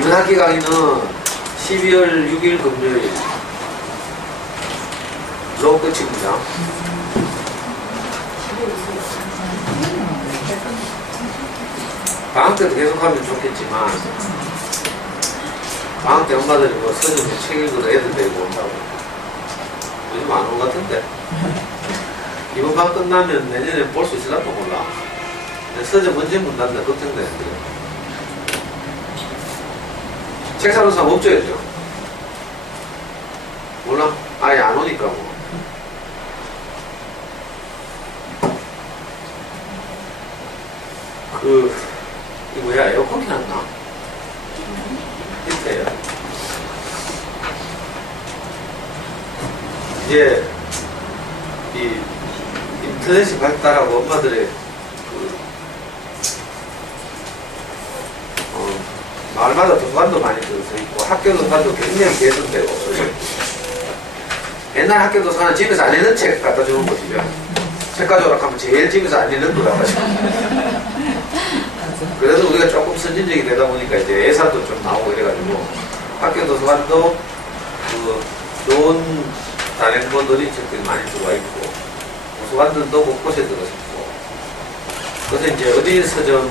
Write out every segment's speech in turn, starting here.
이번 학기 강의는 12월 6일 금요일 로 끝입니다. 방학 때도 계속하면 좋겠지만 방학 때 엄마들이 뭐 서점에 책 읽어도 애들 데리고 온다고 요즘 안 온 것 같은데 이번 방학 끝나면 내년에 볼 수 있을지도 몰라. 서점 언제 문 닫나 걱정되는데 책 사는 사람 없죠야죠. 몰라? 아예 안 오니까 뭐. 이거 뭐야, 에어컨 켜놨나? 히트예요. 이제, 이, 인터넷이 발달하고 엄마들의 마을마다 도서관도 많이 들어서 있고, 학교 도서관도 굉장히 개선되고, 옛날 학교 도서관은 집에서 안 읽는 책 갖다 주는 것이죠. 책 가져오라 하면 제일 집에서 안 읽는 거 갖다 주는 그래도 우리가 조금 선진적이 되다 보니까 이제 예산도 좀 나오고 이래가지고 학교 도서관도 좋은 단행본들이 책들이 많이 들어와 있고 도서관들도 곳곳에 들어있고 그래서 이제 어린이 서점의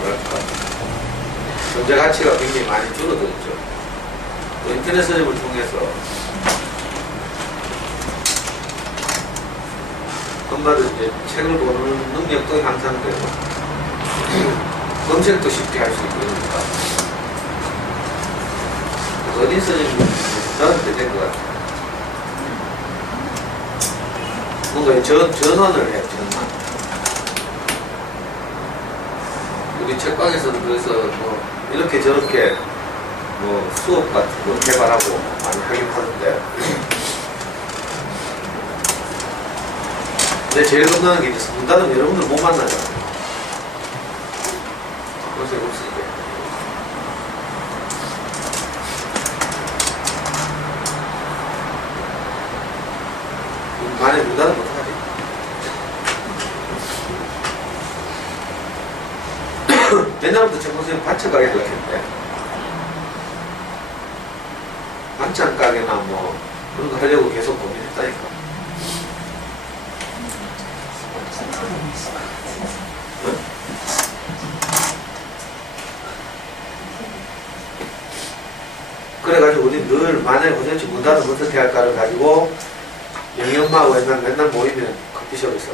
뭐랄까 존재 가치가 굉장히 많이 줄어들었죠. 또 인터넷 서점을 통해서 엄마들 이제 책을 보는 능력도 향상되고 검색도 쉽게 할 수 있고 그러니까 어린 서점이 저한테 된 것 같아요. 뭔가 전환을 해요. 전환. 우리 책방에서는 그래서 뭐 이렇게 저렇게 뭐 수업 같은 거 개발하고 많이 하긴 하는데 근데 제일 겁나는 게 이제 문 닫으면 여러분들 못 만나잖아요. 그래서 없으니까. 만약에 문 닫으면 어떡하지? 옛날부터 정 선생님 반찬 가게를 했는데 반찬 가게나 뭐 그런 거 하려고 계속 고민했다니까. 그래가지고 우리 늘 만약에 고생치 문 닫으면 어떻게 할까를 가지고 영희 엄마하고 맨날 모이면 커피숍에서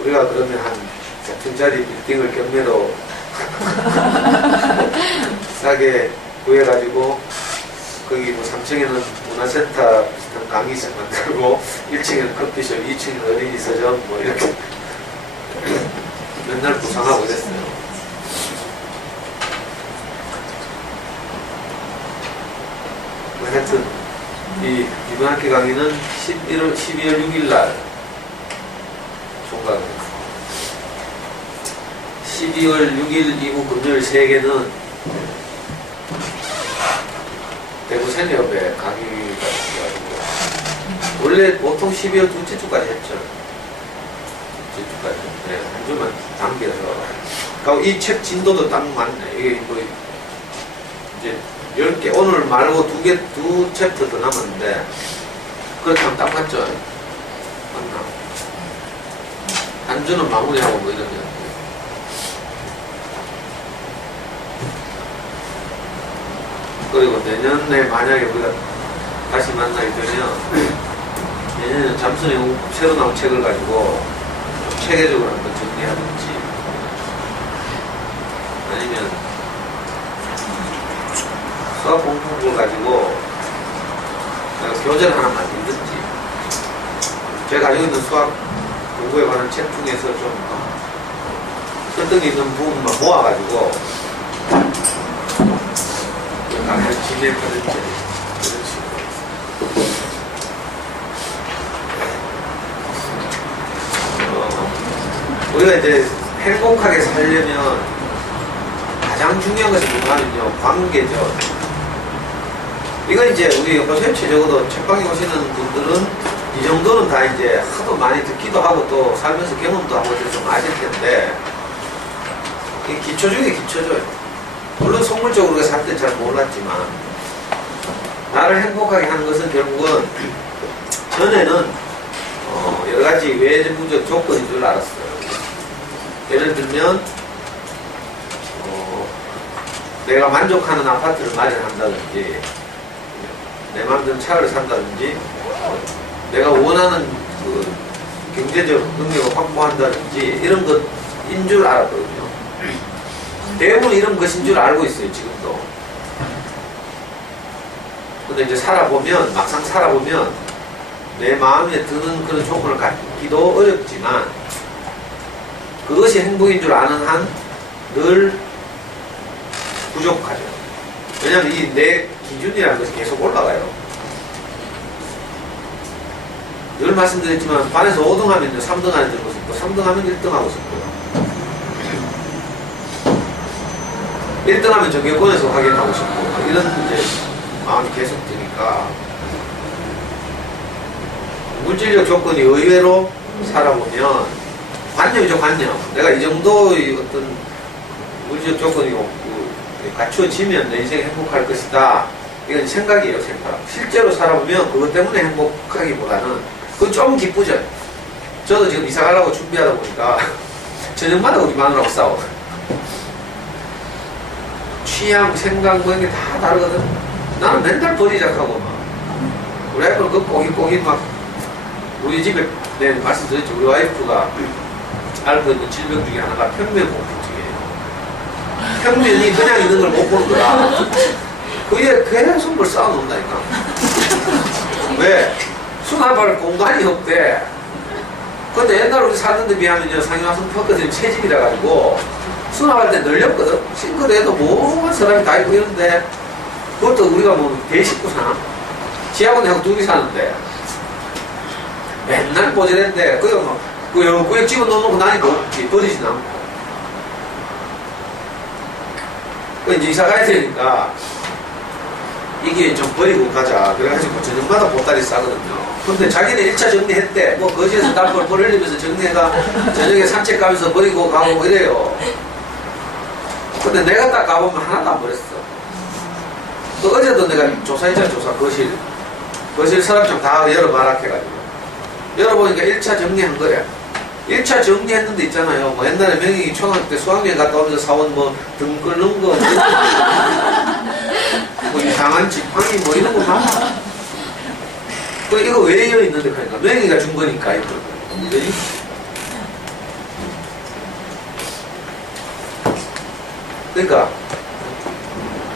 우리가 그러면 한 100층짜리 빌딩을 경매로 싸게 구해가지고 거기 뭐 3층에는 문화센터 비슷한 강의실 만들고 1층에는 커피숍, 2층에는 어린이 서점 뭐 이렇게 맨날 구상하고 그랬어요. 하여튼 이번 학기 강의는 12월 6일 날 총각입니다. 12월 6일 이후 금요일 3개는 대구 세니업에 강의가 있어가지고 원래 보통 12월 둘째 주까지 했죠. 둘째 주까지. 네, 한 주만 당겨서. 그리고 이 책 진도도 딱 맞네. 이게 뭐 이제 10개, 오늘 말고 두 챕터 더 남았는데, 그렇게 하면 딱 맞죠? 맞나? 한 주는 마무리하고 뭐 이러면. 그리고 내년에 만약에 우리가 다시 만나게 되면, 내년에는 잠순의 영웅 새로 나온 책을 가지고 좀 체계적으로 한번 정리하든지, 아니면 수학 공부를 가지고 교재를 하나 만들든지 제가 가지고 있는 수학 공부에 관한 책 중에서 좀 설득이 있는 부분만 모아가지고 진행하든지 이런 식으로 우리가 이제 행복하게 살려면 가장 중요한 것이 뭐냐면요, 관계죠. 이건 이제 우리 호세치 적어도 책방에 오시는 분들은 이 정도는 다 이제 하도 많이 듣기도 하고 또 살면서 경험도 하고 좀 아실 텐데, 이 기초 중에 기초죠. 물론 속물적으로 살 때 잘 몰랐지만, 나를 행복하게 하는 것은 결국은 전에는 여러 가지 외부적 조건인 줄 알았어요. 예를 들면 내가 만족하는 아파트를 마련한다든지, 내 마음대로 차를 산다든지, 내가 원하는 그 경제적 능력을 확보한다든지 이런 것인 줄 알았거든요. 대부분 이런 것인 줄 알고 있어요, 지금도. 근데 이제 살아보면, 막상 살아보면 내 마음에 드는 그런 조건을 갖기도 어렵지만 그것이 행복인 줄 아는 한 늘 부족하죠. 왜냐하면 이 내 기준이라는 것이 계속 올라가요. 늘 말씀드렸지만 반에서 5등 하면 3등 안에 들고 싶고 3등 하면 1등 하고 싶고요. 1등 하면 정규권에서 확인하고 싶고 이런 이제 마음이 계속 드니까 물질적 조건이 의외로 살아보면 관념이죠, 관념. 내가 이 정도의 어떤 물질적 조건이 갖추어지면 내 인생이 행복할 것이다. 이건 생각이에요, 생각. 실제로 살아보면 그것 때문에 행복하기보다는 그건 좀 기쁘죠. 저도 지금 이사 가려고 준비하다 보니까 저녁마다 우리 마누라하고 싸워. 취향, 생각, 뭐 이게 다 다르거든. 나는 맨날 버리작하고 막. 우리 와이프는 그 꼬깃꼬깃 막, 우리 집에, 네, 말씀드렸죠. 우리 와이프가 앓고 있는 질병 중에 하나가 평면공포증이에요. 평면이 그냥 있는 걸 못 보는 거야. 그게 계속 뭘 쌓아놓는다니까. 왜? 수납할 공간이 없대. 근데 옛날 우리 살던 데 비하면 상해화성 폈거든 채집이라 가지고 수납할 때 널렸거든. 싱크대에도 뭐만 사람이 다 있고 이런데 그것도 우리가 뭐 대식구 사나? 지하고는 형 2개 사는데 맨날 뽀질했는데 그거 뭐 구역 집어넣어놓고 나니까 버리진 않고. 그 이제 이사 가야 되니까 이게 좀 버리고 가자. 그래가지고 저녁마다 보따리 싸거든요. 근데 자기는 1차 정리했대. 뭐 거실에서 땀을 흘리면서 정리해가 저녁에 산책 가면서 버리고 가고 뭐 이래요. 근데 내가 딱 가보면 하나도 안 버렸어. 또 어제도 내가 조사했잖아, 조사. 거실 서랍장 다 열어봐라 해가지고. 열어보니까 1차 정리한 거래. 1차 정리했는데 있잖아요. 뭐 옛날에 명익이 초등학교 때 수학여행 갔다 오면서 사온 뭐 등 끓는 거, 뭐 이상한 지팡이 뭐 이런 거 막. 그 이거 왜 이어 있는데 그러니까 명익이가 준 거니까 이거. 그러니까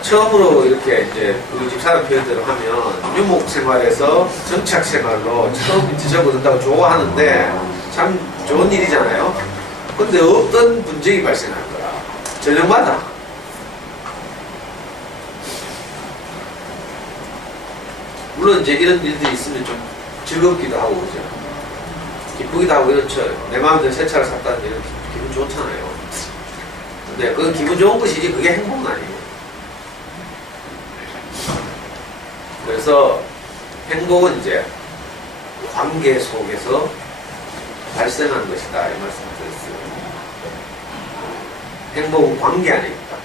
처음으로 이렇게 이제 우리 집사람 표현대로 하면 유목 생활에서 정착 생활로 처음 밑에 접어든다고 좋아하는데 참 좋은 일이잖아요. 근데 어떤 분쟁이 발생할 거야. 저녁마다. 물론 이제 이런 일들이 있으면 좀 즐겁기도 하고 그죠. 기쁘기도 하고 이렇죠. 내 마음대로 새 차를 샀다는 게 기분 좋잖아요. 근데 그건 기분 좋은 것이지 그게 행복은 아니에요. 그래서 행복은 이제 관계 속에서 발생하는 것이다 이 말씀을 드렸어요. 행복은 관계 안에 있다.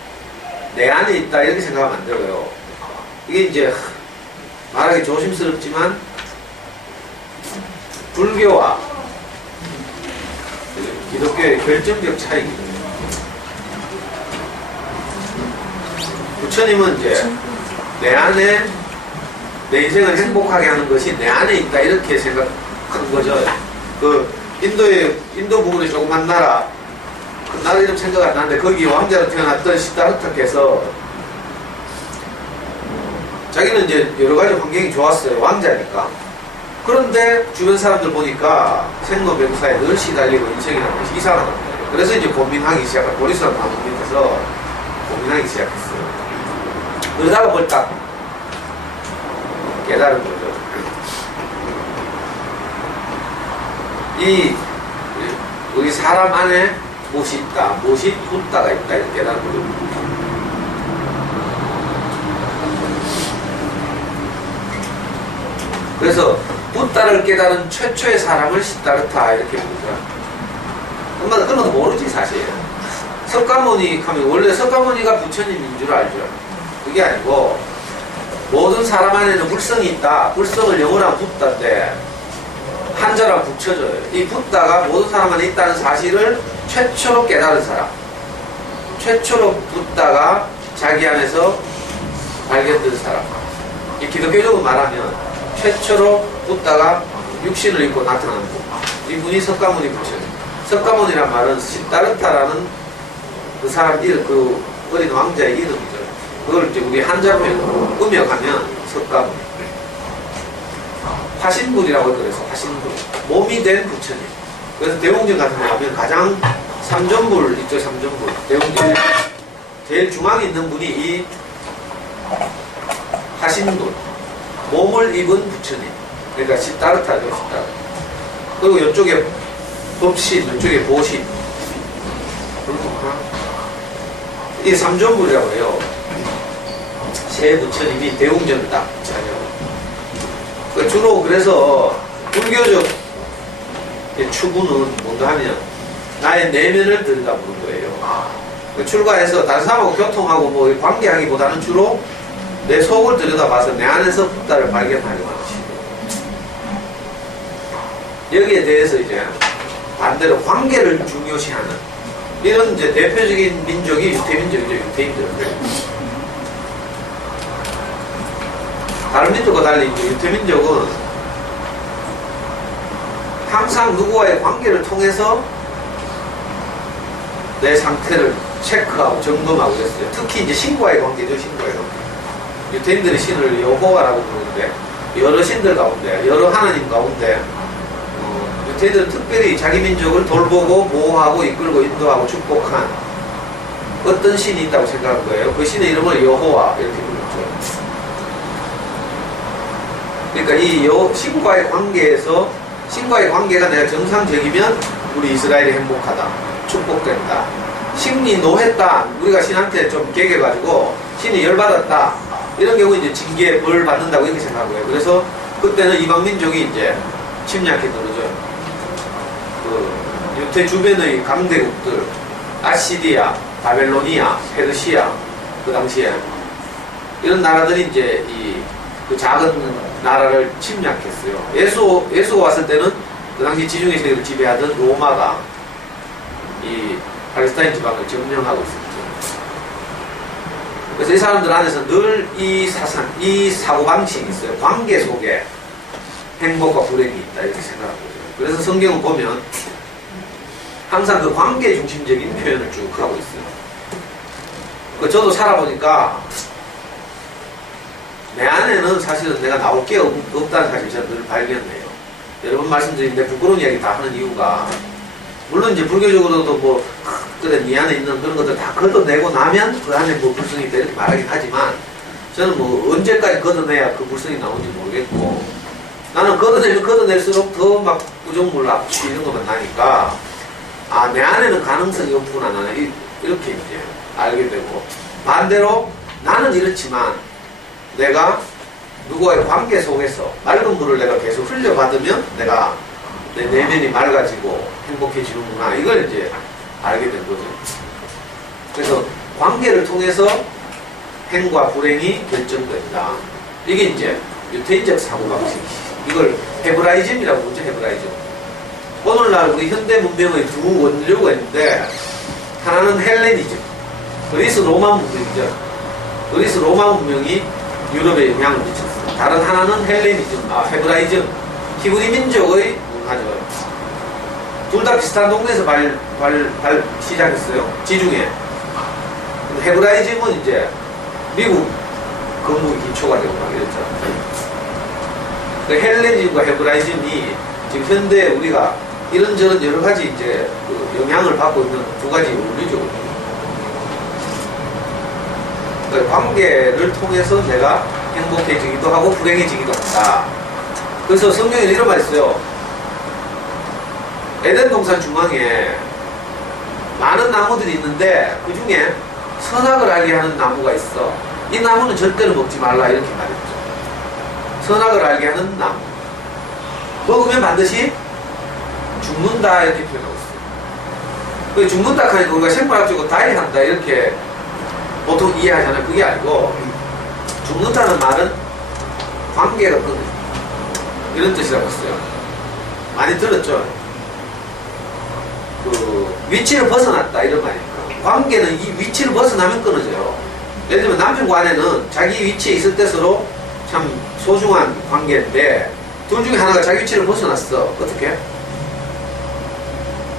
내 안에 있다 이렇게 생각하면 안 되고요. 이게 이제 말하기 조심스럽지만 불교와 기독교의 결정적 차이거든요. 부처님은 이제 내 안에 내 인생을 행복하게 하는 것이 내 안에 있다 이렇게 생각한 거죠. 그 인도 부분의 조그만 나라, 그 나라 이름 생각 안 나는데 거기 왕자로 태어났던 시다르타께서 자기는 이제 여러 가지 환경이 좋았어요. 왕자니까. 그런데 주변 사람들 보니까 생로병사에 늘 시달리고 인생이라는 것이 이상하단 말이에요. 그래서 이제 고민하기 시작한 보리수랑 가문 밑에서 고민하기 시작했어요. 그러다가 뭘 딱 깨달은 거죠. 이 우리 사람 안에 무엇이 있다, 무엇이 붓다가 있다 이렇게 깨달은 거죠. 그래서 붓다를 깨달은 최초의 사람을 시다르타 이렇게 부르더라. 엄마는 그런 거 모르지 사실. 석가모니 하면 원래 석가모니가 부처님인 줄 알죠. 그게 아니고 모든 사람 안에는 불성이 있다. 불성을 영어로 붓다인데 한자랑 붙여줘요. 이 붓다가 모든 사람 안에 있다는 사실을 최초로 깨달은 사람. 최초로 붓다가 자기 안에서 발견된 사람. 이 기독교적으로 말하면 최초로 붓다가 육신을 입고 나타난 분. 이분이 석가모니 부처님. 석가모니란 말은 시다르타라는 그 사람 이름, 그 어린 왕자의 이름이죠. 그걸 이제 우리 한자로 음역하면 석가모니. 화신불이라고 그래서 화신불. 몸이 된 부처님. 그래서 대웅전 같은 데 가면 가장 삼존불 있죠, 삼존불. 대웅전 제일 중앙에 있는 분이 이 화신불. 몸을 입은 부처님. 그러니까 시다르타죠, 시다르타. 그리고 이쪽에 법신, 이쪽에 보신. 이 삼존불이라고 해요. 세 부처님이 대웅전다. 주로 그래서 불교적 추구는 뭔가 하면 나의 내면을 들여다보는 거예요. 출가해서 다른 사람하고 교통하고 뭐 관계하기보다는 주로 내 속을 들여다봐서 내 안에서 붓다를 발견하려고 하는 식으로. 여기에 대해서 이제 반대로 관계를 중요시하는 이런 이제 대표적인 민족이 유태민족이죠. 유태인들. 다른 민족과 달리 이제 유태민족은 항상 누구와의 관계를 통해서 내 상태를 체크하고 점검하고 그랬어요. 특히 이제 신과의 관계죠. 신과의 관계. 유태인들이 신을 여호와라고 부르는데 여러 신들 가운데 여러 하나님 가운데 유태인들은 특별히 자기 민족을 돌보고 보호하고 이끌고 인도하고 축복한 어떤 신이 있다고 생각한 거예요. 그 신의 이름을 여호와 이렇게 불렀죠. 그러니까 이 신과의 관계에서 신과의 관계가 내가 정상적이면 우리 이스라엘이 행복하다. 축복된다. 신이 노했다. 우리가 신한테 좀 개겨가지고 신이 열받았다. 이런 경우 이제 징계 벌 받는다고 이렇게 생각한 거예요. 그래서 그때는 이방민족이 이제 침략해 들어오죠. 그 유태 주변의 강대국들, 아시리아, 바벨로니아, 페르시아, 그 당시에 이런 나라들이 이제 그 작은 나라를 침략했어요. 예수가 왔을 때는 그 당시 지중해 세계를 지배하던 로마가 이 팔레스타인 지방을 점령하고 있었죠. 그래서 이 사람들 안에서 늘 이 이 사고방식이 있어요. 관계 속에 행복과 불행이 있다 이렇게 생각하고 있어요. 그래서 성경을 보면 항상 그 관계 중심적인 표현을 쭉 하고 있어요. 저도 살아보니까 내 안에는 사실은 내가 나올 게 없다는 사실을 제가 늘 발견해요. 여러 번 말씀드린 부끄러운 이야기 다 하는 이유가 물론 이제 불교적으로도 뭐 그래 네 안에 있는 그런 것들 다 걷어내고 나면 그 안에 뭐 불성이 있다 이렇게 말하긴 하지만 저는 뭐 언제까지 걷어내야 그 불성이 나오는지 모르겠고 나는 걷어내면 걷어낼수록 더 막 부정물 압취 이런 것만 나니까 아 내 안에는 가능성이 없구나 나는 이렇게 이제 알게 되고 반대로 나는 이렇지만 내가 누구와의 관계 속에서 맑은 물을 내가 계속 흘려받으면 내가 내 내면이 맑아지고 행복해지는구나 이걸 이제 알게 된 거죠. 그래서 관계를 통해서 행과 불행이 결정된다. 이게 이제 유태인적 사고방식. 이걸 헤브라이즘이라고 부르죠. 헤브라이즘. 오늘날 우리 현대 문명의 두 원류가 있는데 하나는 헬레니즘. 그리스 로마 문명이죠. 그리스 로마 문명이 유럽에 영향을 미쳤어요. 다른 하나는 헬레니즘, 헤브라이즘. 히브리 민족의 문화죠. 둘 다 비슷한 동네에서 시작했어요. 지중해. 헤브라이즘은 이제 미국 건국이 기초가 되고 막 이랬죠. 그 헬레니즘과 헤브라이즘이 지금 현대 우리가 이런저런 여러 가지 이제 그 영향을 받고 있는 두 가지 원리죠. 그 관계를 통해서 내가 행복해지기도 하고 불행해지기도 한다. 그래서 성경에 이런 말이 있어요. 에덴 동산 중앙에 많은 나무들이 있는데 그 중에 선악을 알게 하는 나무가 있어. 이 나무는 절대로 먹지 말라 이렇게 말했죠. 선악을 알게 하는 나무. 먹으면 반드시 죽는다 이렇게 표현하고 있어요. 그 죽는다 하니까 우리가 생물학적으로 다이한다 이렇게 보통 이해하잖아요. 그게 아니고 죽는다는 말은 관계가 끊어져 이런 뜻이라고 했어요. 많이 들었죠? 그 위치를 벗어났다 이런 말이니까 관계는 이 위치를 벗어나면 끊어져요. 예를 들면 남편과 아내는 자기 위치에 있을 때 서로 참 소중한 관계인데 둘 중에 하나가 자기 위치를 벗어났어. 어떻게?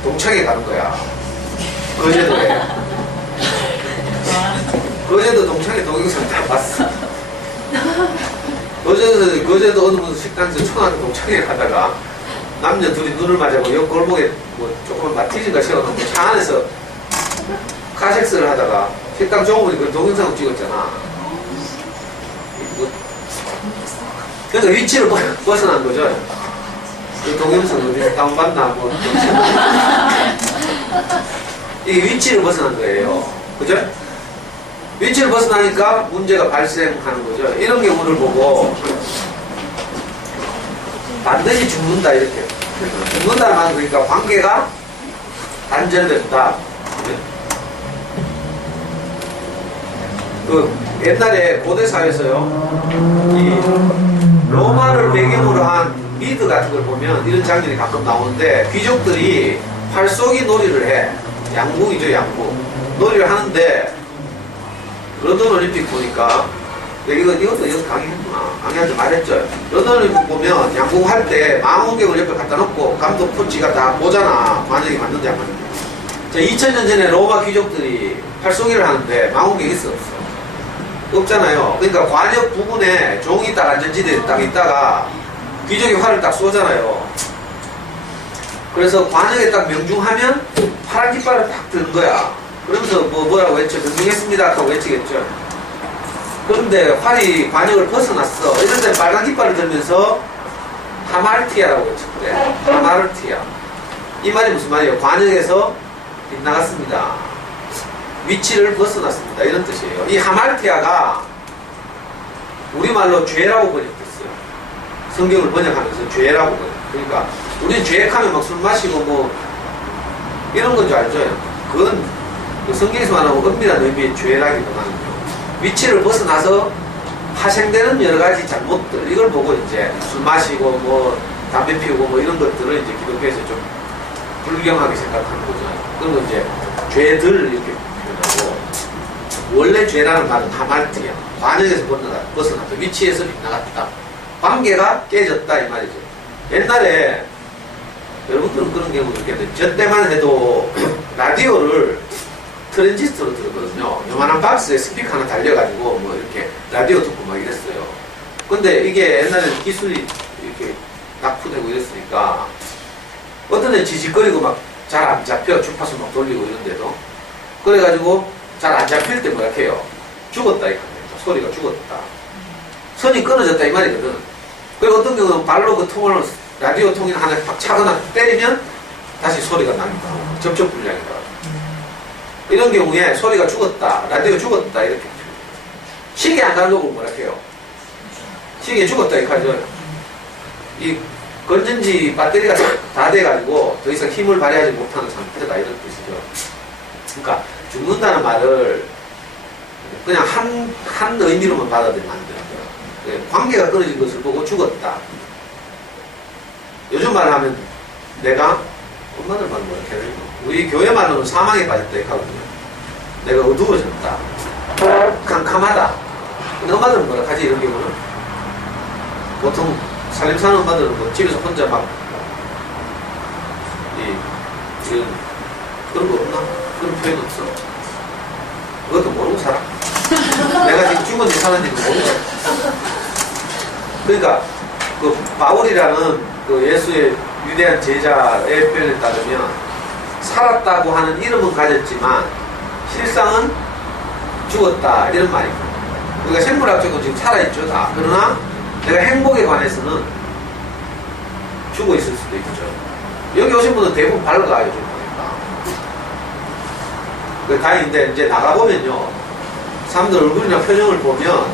동창회 가는 거야. 거제도 해. 거제도 동창회 동영상 다 봤어. 거제도 어느 무슨 식당에서 초등학교 동창회 가다가 남녀 둘이 눈을 맞아고 옆 골목에 뭐 조그만 마티즈가 세워놓고 차 안에서 카섹스를 하다가 식당 종업원이 그 동영상을 찍었잖아. 그러니까 위치를 벗어난 거죠. 그 동영상 어디서 다운받나 뭐 이게 위치를 벗어난 거예요. 그죠? 위치를 벗어나니까 문제가 발생하는 거죠. 이런 경우를 보고 반드시 죽는다 이렇게 죽는다는 말은 그러니까 관계가 단절된다. 그 옛날에 고대 사회에서요 이 로마를 배경으로 한 미드 같은 걸 보면 이런 장면이 가끔 나오는데 귀족들이 활쏘기 놀이를 해. 양궁이죠, 양궁. 놀이를 하는데 런던 올림픽 보니까 이것도 강의했구나. 강의한테 말했죠. 런던 올림픽 보면 양궁 할 때 망원경을 옆에 갖다 놓고 감독 코치가 다 보잖아. 관역이 맞는지 안 맞는지. 2000년 전에 로마 귀족들이 활쏘기를 하는데 망원경이 있어 없어? 없잖아요. 그러니까 관역 부근에 종이 딱 안전지대에 딱 있다가 귀족이 활을 딱 쏘잖아요. 그래서 관역에 딱 명중하면 파란 깃발을 딱 드는 거야. 그러면서 뭐라고 했죠? 명중했습니다 하고 외치겠죠. 그런데 활이 관역을 벗어났어. 이럴 때 빨간 깃발을 들면서 하마르티아라고 외쳤대. 하마르티아. 이 말이 무슨 말이에요? 관역에서 빗나갔습니다. 위치를 벗어났습니다. 이런 뜻이에요. 이 하마르티아가 우리말로 죄라고 번역됐어요. 성경을 번역하면서 죄라고 번역. 그러니까 우리는 죄악하면 막 술 마시고 뭐 이런 건 줄 알죠? 그건 성경에서 말하고 은밀한 의미의 죄라기보다는요. 위치를 벗어나서 파생되는 여러 가지 잘못들 이걸 보고 이제 술 마시고 뭐 담배 피우고 뭐 이런 것들을 이제 기독교에서 좀 불경하게 생각하는 거죠. 그런 거 이제 죄들 이렇게 표현하고 원래 죄라는 말은 하마르티아 관역에서 벗어났다. 위치에서 빗나갔다. 관계가 깨졌다 이 말이죠. 옛날에 여러분들은 그런 경우도 있겠는데 저 때만 해도 라디오를 트랜지스터로 들었거든요. 요만한 박스에 스피커 하나 달려가지고 뭐 이렇게 라디오 듣고 막 이랬어요. 근데 이게 옛날에는 기술이 이렇게 낙후되고 이랬으니까 어떤 애 지직거리고 막 잘 안 잡혀. 주파수 막 돌리고 이런데도 그래가지고 잘 안 잡힐 때 뭐라 해요? 죽었다 이 말이죠. 소리가 죽었다. 선이 끊어졌다 이 말이거든. 그리고 어떤 경우는 발로 그 통을 라디오 통이나 하나 팍 차거나 때리면 다시 소리가 납니다. 접촉 불량이다. 이런 경우에 소리가 죽었다, 라디오 죽었다 이렇게 시계 안 가려고 뭐라 해요? 시계 죽었다 이렇게 하죠. 이 건전지 배터리가 다 돼가지고 더 이상 힘을 발휘하지 못하는 상태다 이런 뜻이죠. 그러니까 죽는다는 말을 그냥 한 의미로만 받아들이면 안 돼요. 관계가 끊어진 것을 보고 죽었다. 요즘 말하면 내가 엄마들 말은 뭐라 해야 되나? 우리 교회 말로는 사망에 빠졌다 이렇게 하거든요. 내가 어두워졌다. 캄캄하다. 근데 엄마들은 뭐라 하지 이런 경우는? 보통 살림 사는 엄마들은 뭐 집에서 혼자 막 이런 그런 거 없나? 그런 표현 없어. 그것도 모르고 살아. 내가 지금 죽은지 사는지도 모르고. 그러니까 그 바울이라는 그 예수의 위대한 제자의 표현에 따르면 살았다고 하는 이름은 가졌지만 실상은 죽었다 이런 말입니다. 그러니까 생물학적으로 지금 살아있죠 다. 그러나 내가 행복에 관해서는 죽어 있을 수도 있죠. 여기 오신 분은 대부분 밝아요 지금 보니까. 그 다행인데 이제 나가보면요 사람들 얼굴이나 표정을 보면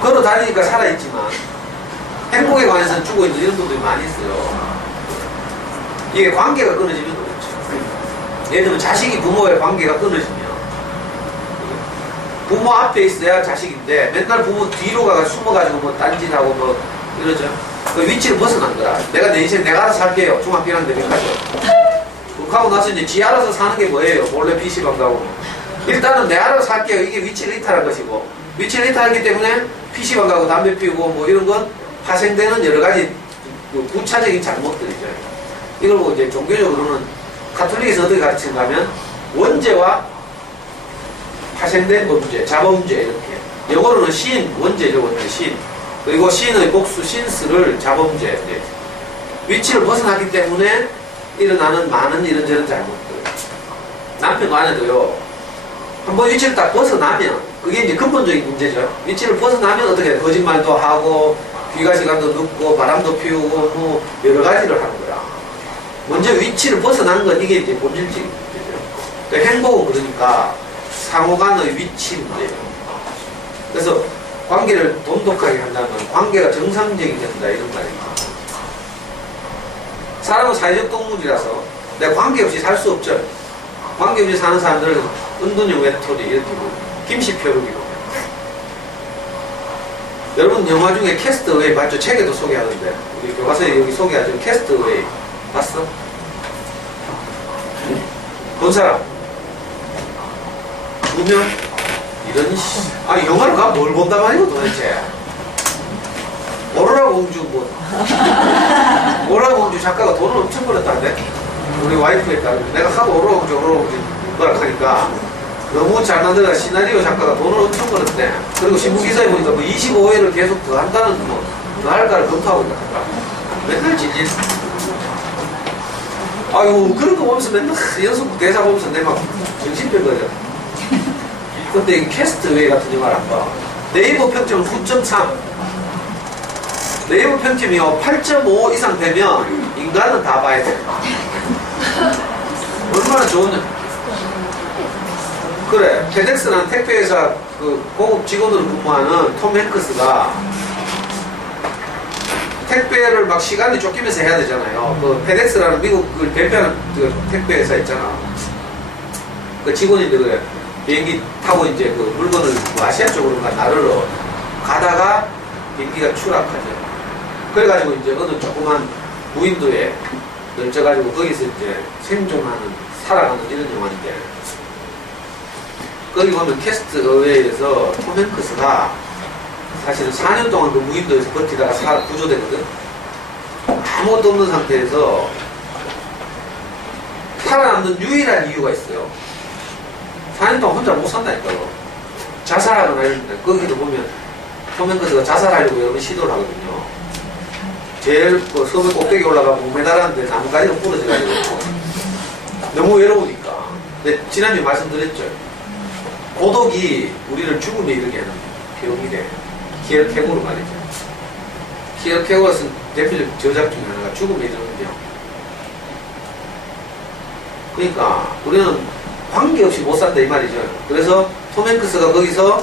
걸어 다니니까 살아있지만 행복에 관해서는 죽어 있는 이런 분들이 많이 있어요. 이게 관계가 끊어지면 그렇죠. 예를 들면 자식이 부모의 관계가 끊어지면 부모 앞에 있어야 자식인데 맨날 부모 뒤로 가서 숨어가지고 뭐 딴짓하고 뭐 이러죠. 그 위치를 벗어난 거라. 내가 내 인생 내가 알아서 살게요. 중학교 1학년 때까지. 그렇게 하고 나서 이제 지 알아서 사는 게 뭐예요? 몰래 PC방 가고. 일단은 내 알아서 살게요. 이게 위치를 이탈한 것이고, 위치를 이탈하기 때문에 PC방 가고 담배 피우고 뭐 이런 건 파생되는 여러 가지 부차적인 잘못들이죠. 이걸 보고 이제 종교적으로는 가톨릭에서 어떻게 가르치는가 하면 원죄와 파생된 범죄, 자범죄 이렇게. 영어로는 신, 원죄죠. 원죄, 신. 그리고 신의 복수, 신스를 자범죄. 위치를 벗어나기 때문에 일어나는 많은 이런저런 잘못들. 남편과 아내도요. 한번 위치를 딱 벗어나면 그게 이제 근본적인 문제죠. 위치를 벗어나면 어떻게 해? 거짓말도 하고 귀가 시간도 늦고 바람도 피우고 뭐 여러 가지를 하는 거야. 먼저 위치를 벗어나는 건 이게 이제 본질적인 문제죠. 그러니까 행복은 그러니까 상호 간의 위치 문제예요. 그래서 관계를 돈독하게 한다면 관계가 정상적이 된다 이런 말입니다. 사람은 사회적 동물이라서 내가 관계 없이 살 수 없죠. 관계 없이 사는 사람들은 은둔형 외톨이 이렇게 김씨표류기로. 여러분 영화 중에 캐스트웨이 봤죠? 책에도 소개하는데 우리 교과서에 여기 소개하죠. 캐스트웨이 봤어? 본 사람? 두 명? 이런 영화를 가 뭘 본단 말이고 도대체. 오로라 공주 뭐 오로라 공주 작가가 돈을 엄청 벌었다는데 우리 와이프에 따르면 내가 하도 오로라 공주 뭐라 하니까 너무 잘 만들다 시나리오 작가가 돈을 엄청 벌었대. 그리고 신문기사에 보니까 뭐 25회를 계속 더 한다는 뭐 할까를 검토하고 있다. 맨날 질질. 아유 그런 거 보면서 맨날 연속 대사 보면서 내 막 정신병거려. 근데 이 캐스트웨이 같은 영화를 안 봐. 네이버 평점은 9.3. 네이버 평점이요 8.5 이상 되면 인간은 다 봐야 돼. 얼마나 좋으냐. 그래, 페덱스라는 택배회사 그 고급 직원으로 근무하는 톰 행크스가 택배를 막 시간이 쫓기면서 해야 되잖아요. 그 페덱스라는 미국을 대표하는 그 택배회사 있잖아. 그 직원인데 그래. 비행기 타고 이제 그 물건을 뭐 아시아 쪽으로가 나르러 가다가 비행기가 추락하죠. 그래가지고 이제 어느 조그만 무인도에 널쳐가지고 거기서 이제 생존하는, 살아가는 이런 영화인데 거기 보면 캐스트웨이에서 톰 행크스가 사실은 4년 동안 그 무인도에서 버티다가 구조되거든. 아무것도 없는 상태에서 살아남는 유일한 이유가 있어요. 4년 동안 혼자 못 산다니까요. 자살하거나 이런데 거기도 보면 톰 행크스가 자살하려고 여러 번 시도를 하거든요. 제일 그 섬의 꼭대기 올라가고 매달았는데 나뭇가지가 부러져가지고 너무 외로우니까. 근데 지난주에 말씀드렸죠. 고독이 우리를 죽음에 이르게 하는 병이래. 키에르케고르 말이죠. 키에르케고르가 쓴 대표적 저작 중에 하나가 죽음에 이르는 병. 그러니까 우리는 관계없이 못 산다 이 말이죠. 그래서 톰 행크스가 거기서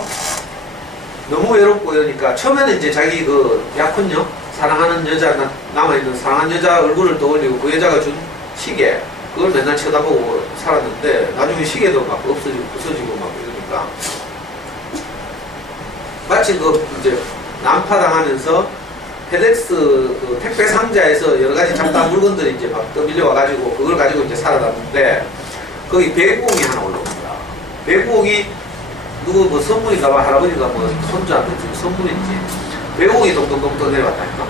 너무 외롭고 이러니까 처음에는 이제 자기 그 약혼녀 사랑하는 여자 남아있는 사랑하는 여자 얼굴을 떠올리고 그 여자가 준 시계 그걸 맨날 쳐다보고 살았는데 나중에 시계도 막 없어지고 부서지고 막 이러니까 마치 그 이제 난파당하면서 페덱스 그 택배 상자에서 여러 가지 잡다한 물건들이 이제 막 떠밀려 와가지고 그걸 가지고 이제 살아남는데 거기 배구공이 하나 올라옵니다. 배구공이 누구 뭐 선물인가 봐 할아버지가 뭐 손주한테 준 선물인지 배구공이 동동동동 내려왔다니까.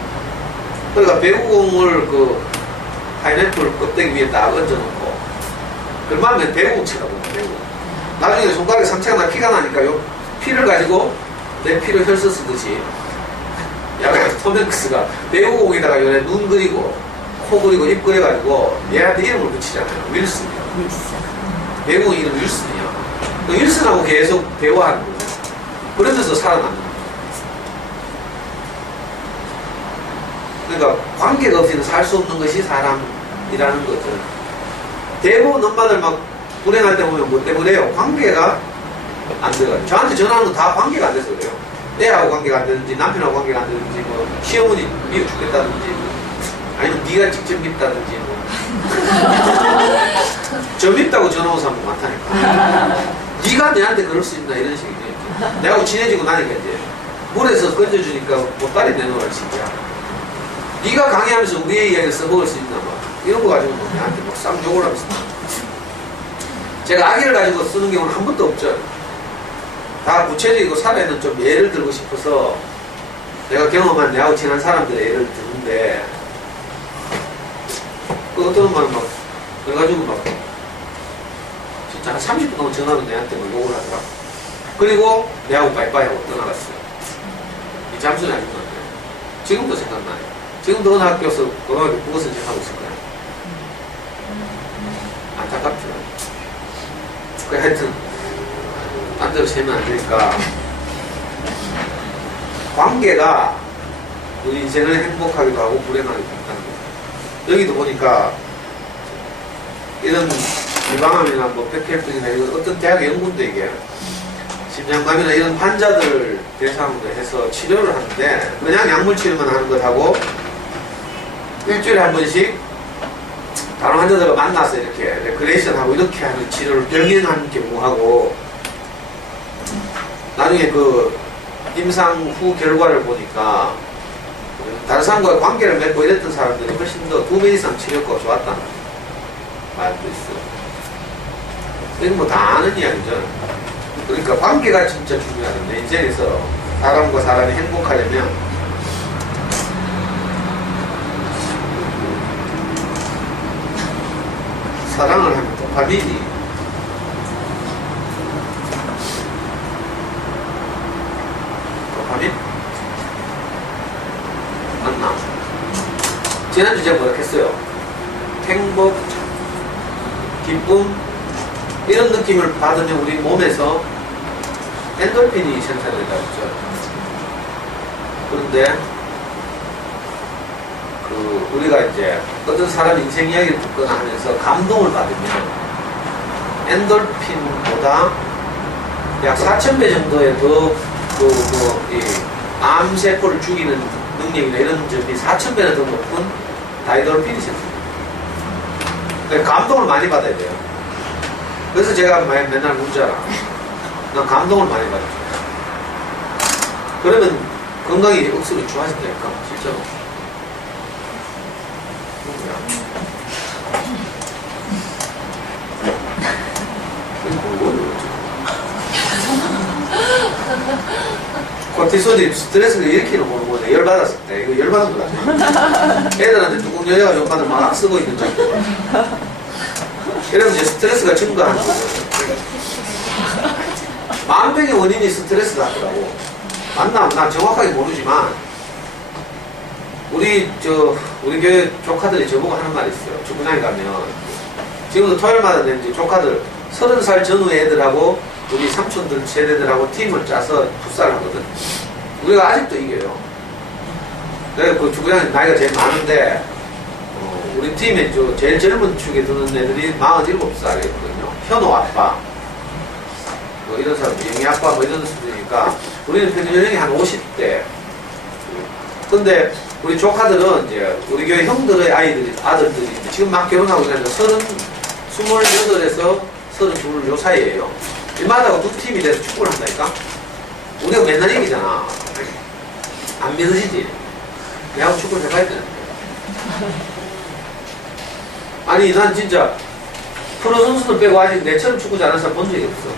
그러니까 배구공을 그 파인애플 껍데기 위에 딱 얹어놓고 그러면 배구공 쳐다보는 배구공. 나중에 손가락에 상처가 나 피가 나니까 요 피를 가지고 내 피를 혈서 쓰듯이 야가 톰 행크스가 배구공에다가 요래 눈 그리고 코 그리고 입 그려가지고 얘한테 이름을 붙이잖아요. 윌슨이요. 배구공 이름 윌슨이요. 그 윌슨하고 계속 대화하는 거예요. 그러면서 살아남는 거예요. 그러니까 관계가 없이는 살 수 없는 것이 사람이라는 거죠. 대부분 엄마들 막 불행할 때 보면 뭐 때문에요? 관계가 안 돼요. 저한테 전화하는 건 다 관계가 안 돼서 그래요. 애하고 관계가 안 되는지 남편하고 관계가 안 되는지 뭐 시어머니 미워 죽겠다든지 아니면 네가 직접 밉다든지 뭐. 저 밉다고 전화 온 사람 많다니까. 네가 내한테 그럴 수 있나 이런 식이지. 내하고 친해지고 나니까 이제 물에서 건져주니까 보따리 내놓으라 진짜. 네가 강의하면서 우리의 이야기를 써먹을 수 있나 봐. 이런 거 가지고 뭐 내한테 막 쌍욕을 하면서. 제가 아기를 가지고 쓰는 경우는 한 번도 없죠. 다 구체적이고 살아있는 좀 예를 들고 싶어서 내가 경험한 내하고 친한 사람들의 예를 드는데 그 어떤 말은 막 그래가지고 막 진짜 한 30분 동안 전화로 내한테 막 욕을 하더라. 그리고 내하고 빠이빠이 하고 떠나갔어요. 이 잠수는 아닌 건데 지금도 생각나요. 지금도 어느 학교에서 고등학교 국어 선생하고 있을 거예요. 안타깝죠. 그 하여튼 딴 데로 세면 안 되니까 관계가 우리 인생을 행복하기도 하고 불행하기도 한다는 거예요. 여기도 보니까 이런 유방암이나 뭐 백혈병이나 이런 어떤 대학의 연구인데 이게 심장감이나 이런 환자들 대상으로 해서 치료를 하는데 그냥 약물 치료만 하는 것하고 일주일에 한 번씩 다른 환자들과 만나서 이렇게 레크레이션하고 이렇게 하는 치료를 병행하는 경우하고 나중에 그 임상 후 결과를 보니까 다른 사람과의 관계를 맺고 이랬던 사람들이 훨씬 더 2배 이상 치료 효과가 좋았다는 말도 있어요. 이건 뭐 다 아는 이야기죠. 그러니까 관계가 진짜 중요하다. 내 인생에서 사람과 사람이 행복하려면 사랑을 하면 도파민이 맞나? 지난주 제가 뭐라 했어요? 행복, 기쁨 이런 느낌을 받으면 우리 몸에서 엔돌핀이 생산이 되죠. 그런데 우리가 이제 어떤 사람 인생 이야기를 듣거나 하면서 감동을 받으면 엔돌핀보다 약 4,000배 정도의 더 암세포를 죽이는 능력이나 이런 점이 4,000배나 더 높은 다이돌핀이 생깁니다. 그러니까 감동을 많이 받아야 돼요. 그래서 제가 맨날 문자라 난 감동을 많이 받아요. 그러면 건강이 억수로 좋아진다니까 실제로. 코티솔이 스트레스를 일으키는 호르몬에 열받았을 때 이거 열받은 거 같아요. 애들한테 뚜껑 열려가지고 오빠들 막 쓰고 있는 장 이러면 이제 스트레스가 증가하는 거예요. 만병의 원인이 스트레스 같더라고. 맞나? 난 정확하게 모르지만 우리 교회 조카들이 저보고 하는 말이 있어요. 축구장에 가면 지금도 토요일마다 이제 조카들 30살 전후의 애들하고 우리 삼촌들 세대들하고 팀을 짜서 풋살을 하거든. 우리가 아직도 이겨요. 내가 그 축구장에 나이가 제일 많은데 우리 팀에 제일 젊은 축에 드는 애들이 47살이거든요. 현호 아빠 뭐 이런 사람, 영희 아빠 뭐 이런 수준이니까 우리는 평균 연령이 한 50대. 근데 우리 조카들은 이제 우리 교회 형들의 아들들이 지금 막 결혼하고 있는데 28에서 32 요 사이에요. 일마다가 두 팀이 돼서 축구를 한다니까? 우리가 맨날 이기잖아. 안 믿어지지? 내하고 축구를 해봐야 되는데. 아니, 난 진짜 프로 선수들 빼고 아직 내처럼 축구 잘하는 사람 본 적이 없어.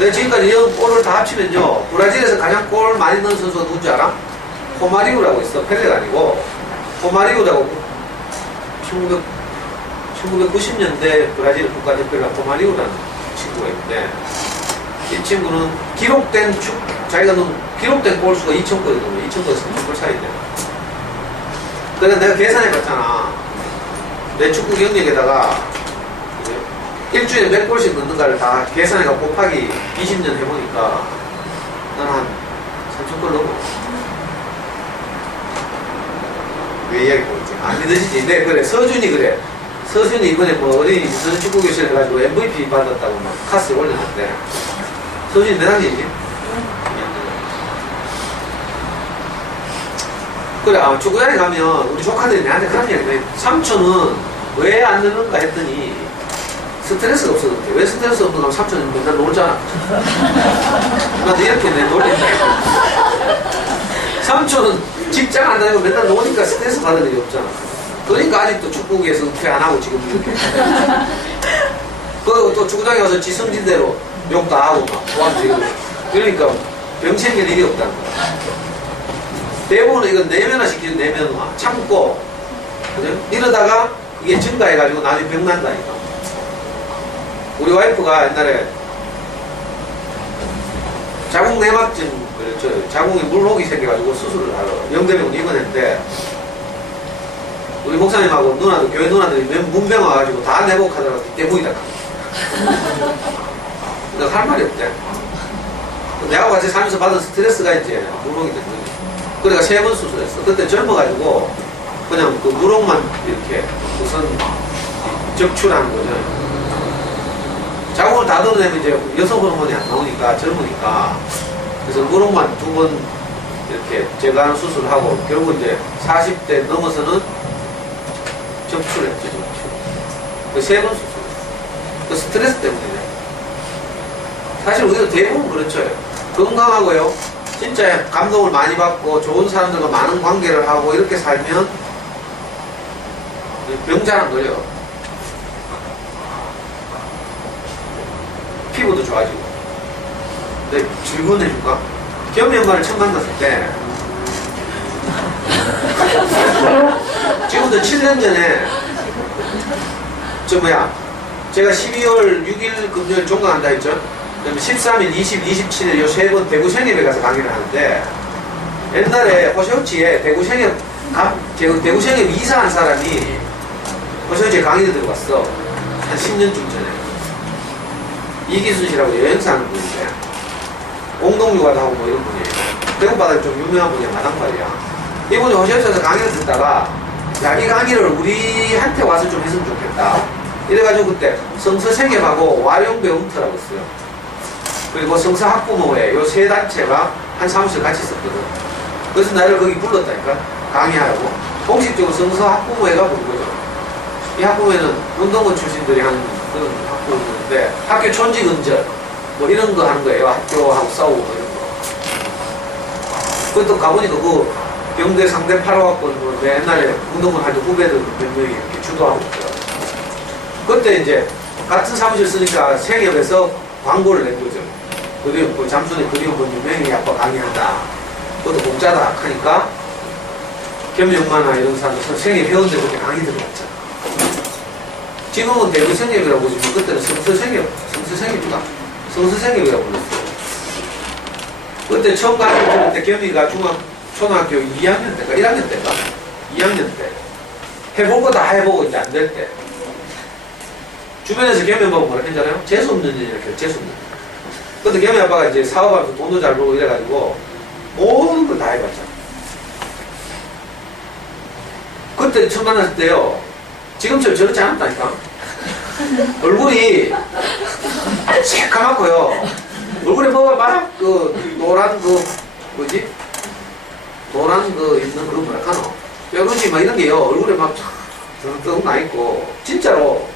내가 지금까지 이런 골을 다 합치면요, 브라질에서 가장 골 많이 넣은 선수가 누군지 알아? 호마리우라고 있어. 펠레가 아니고. 호마리우라고 1990년대 브라질 국가대표가 호마리우라는 친구가 있는데, 이 친구는 자기가 넣은 기록된 골수가 2,000골이거든요. 2,000골에서 3,000골 차이인데. 그래서 내가 계산해 봤잖아. 내 축구 경력에다가 일주일에 몇 골씩 넣는가를 다 계산해가 곱하기 20년 해보니까 난 한 3,000골 넘어. 왜 이야기 보지? 안 믿어지지? 네, 그래. 서준이 그래. 서준이 이번에 뭐 어린이 무슨 축구 교실 해가지고 MVP 받았다고 막 카스에 올렸는데 서준이 몇 학년이지? 그래, 축구장에 가면 우리 조카들이 내한테 그런 얘기 해. 삼촌은 왜 안 넣는가 했더니 스트레스가 없었는데. 왜 스트레스 없는가 하면 삼촌은 맨날 놀잖아. 나도 이렇게 내 놀린다. 삼촌은 직장 안 다니고 맨날 노니까 스트레스 받을 일이 없잖아. 그러니까 아직도 축구계에서 은퇴 안 하고 지금 이렇게. 그리고 또 축구장에 가서 지성진대로 욕 다 하고 막 도와주고. 그러니까 병 생길 일이 없다는 거야. 대부분 이건 내면화 시키는 내면화. 참고. 그죠? 이러다가 그게 증가해가지고 나중에 병 난다니까. 우리 와이프가 옛날에 자궁 내막증, 그렇죠. 자궁에 물혹이 생겨가지고 수술을 하러 영대병원 입원했는데 우리 목사님하고 누나도, 교회 누나들이 문병 와가지고 다 내복하더라고. 대부이다. 그러니까 할 말이 없대. 내가 같이 살면서 받은 스트레스가 이제 물혹이 된 거지. 그러니까 3번 수술했어. 그때 젊어가지고 그냥 그 물혹만 이렇게 우선 적출하는 거죠. 자궁을 다 덜어내면 이제 여성 호르몬이 안 나오니까 젊으니까 그래서 물혹만 2번 이렇게 제거하는 수술을 하고 결국 이제 40대 넘어서는 적출했죠. 적출. 그 3번 수술. 그 스트레스 때문이네. 사실 우리도 대부분 그렇죠. 건강하고요. 진짜 감동을 많이 받고 좋은 사람들과 많은 관계를 하고 이렇게 살면 병잘 안 걸려. 피부도 좋아지고. 근데 질문해줄까? 겸연가를 처음 만났을 때 지금부터 7년 전에 제가 12월 6일 금요일 종강한다 했죠? 13일, 20일, 27일 요 3번 대구 생협에 가서 강의를 하는데 옛날에 호시오치에 대구 생협 이사한 사람이 호시오치에 강의를 들어갔어. 한 10년쯤 전에. 이기순 씨라고 여행사 하는 분인데 공동유가도 하고 뭐 이런 분이에요. 대구바닥에 좀 유명한 분이야. 마당발이야. 이분이 호시오치에서 강의를 듣다가 야, 이 강의를 우리한테 와서 좀 했으면 좋겠다. 이래가지고 그때 성서생협하고 와룡배움터라고 했어요. 그리고 성서학부모회 요 3단체가 한 사무실 같이 있었거든. 그래서 나를 거기 불렀다니까. 강의하라고. 공식적으로 성서학부모회가 부른 거죠. 이 학부모회는 운동원 출신들이 하는 그런 학부모인데 학교 존직 은절 뭐 이런 거 하는 거예요. 학교하고 싸우고 뭐 이런 거. 그것도 가보니까 그 병대 상대 8호학번 뭐 옛날에 운동원 할 때 후배들 몇 명이 이렇게 주도하고 있더라고요. 그때 이제 같은 사무실 쓰니까 생협에서 광고를 낸 거죠. 그리움, 그 잠순에 그리움 유명히 아빠 강의한다. 그것도 공짜다 하니까 겸영마나 이런 사람들 생협 회원들 그렇게 강의 들어갔잖아. 지금은 대구 생협이라고 보시면 그때는 성서생협이다. 성서생협이라고 불렀어요. 그때 처음 강의 들을 때 겸이가 초등학교 2학년 때인가 1학년 때인가 2학년 때 해볼 거 다 해보고 이제 안 될 때 주변에서 겸이 보고 뭐라 했잖아요. 재수없는 일 이렇게 재수없는 일. 근데 겸이 아빠가 이제 사업하면서 돈도 잘 벌고 이래가지고 모든 걸 다 해봤잖아. 그때 처음 만났을 때요. 지금처럼 저렇지 않았다니까. 얼굴이 새까맣고요. 얼굴에 뭐가 막 노란 뭐지? 노란 있는 그런 뭐라 카노? 뾰루지 막 이런 게요. 얼굴에 막 덩덩 나있고 진짜로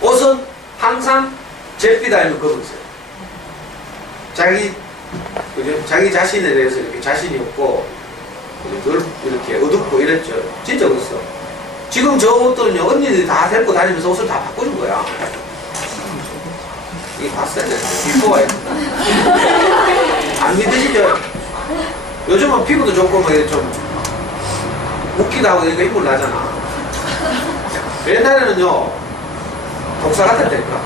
옷은 항상 잿빛 아니면 검은색. 자기 자신에 대해서 이렇게 자신이 없고 늘 이렇게 어둡고 이랬죠. 진짜 그랬어. 지금 저 옷들은요, 언니들이 다 데리고 다니면서 옷을 다 바꿔준 거야. 이게 봤어야 돼. 비포가 있습니다. 안 믿으시죠? 요즘은 피부도 좋고 뭐 좀 웃기도 하고 이러니까 인물 나잖아. 옛날에는요, 독사 같았다니까.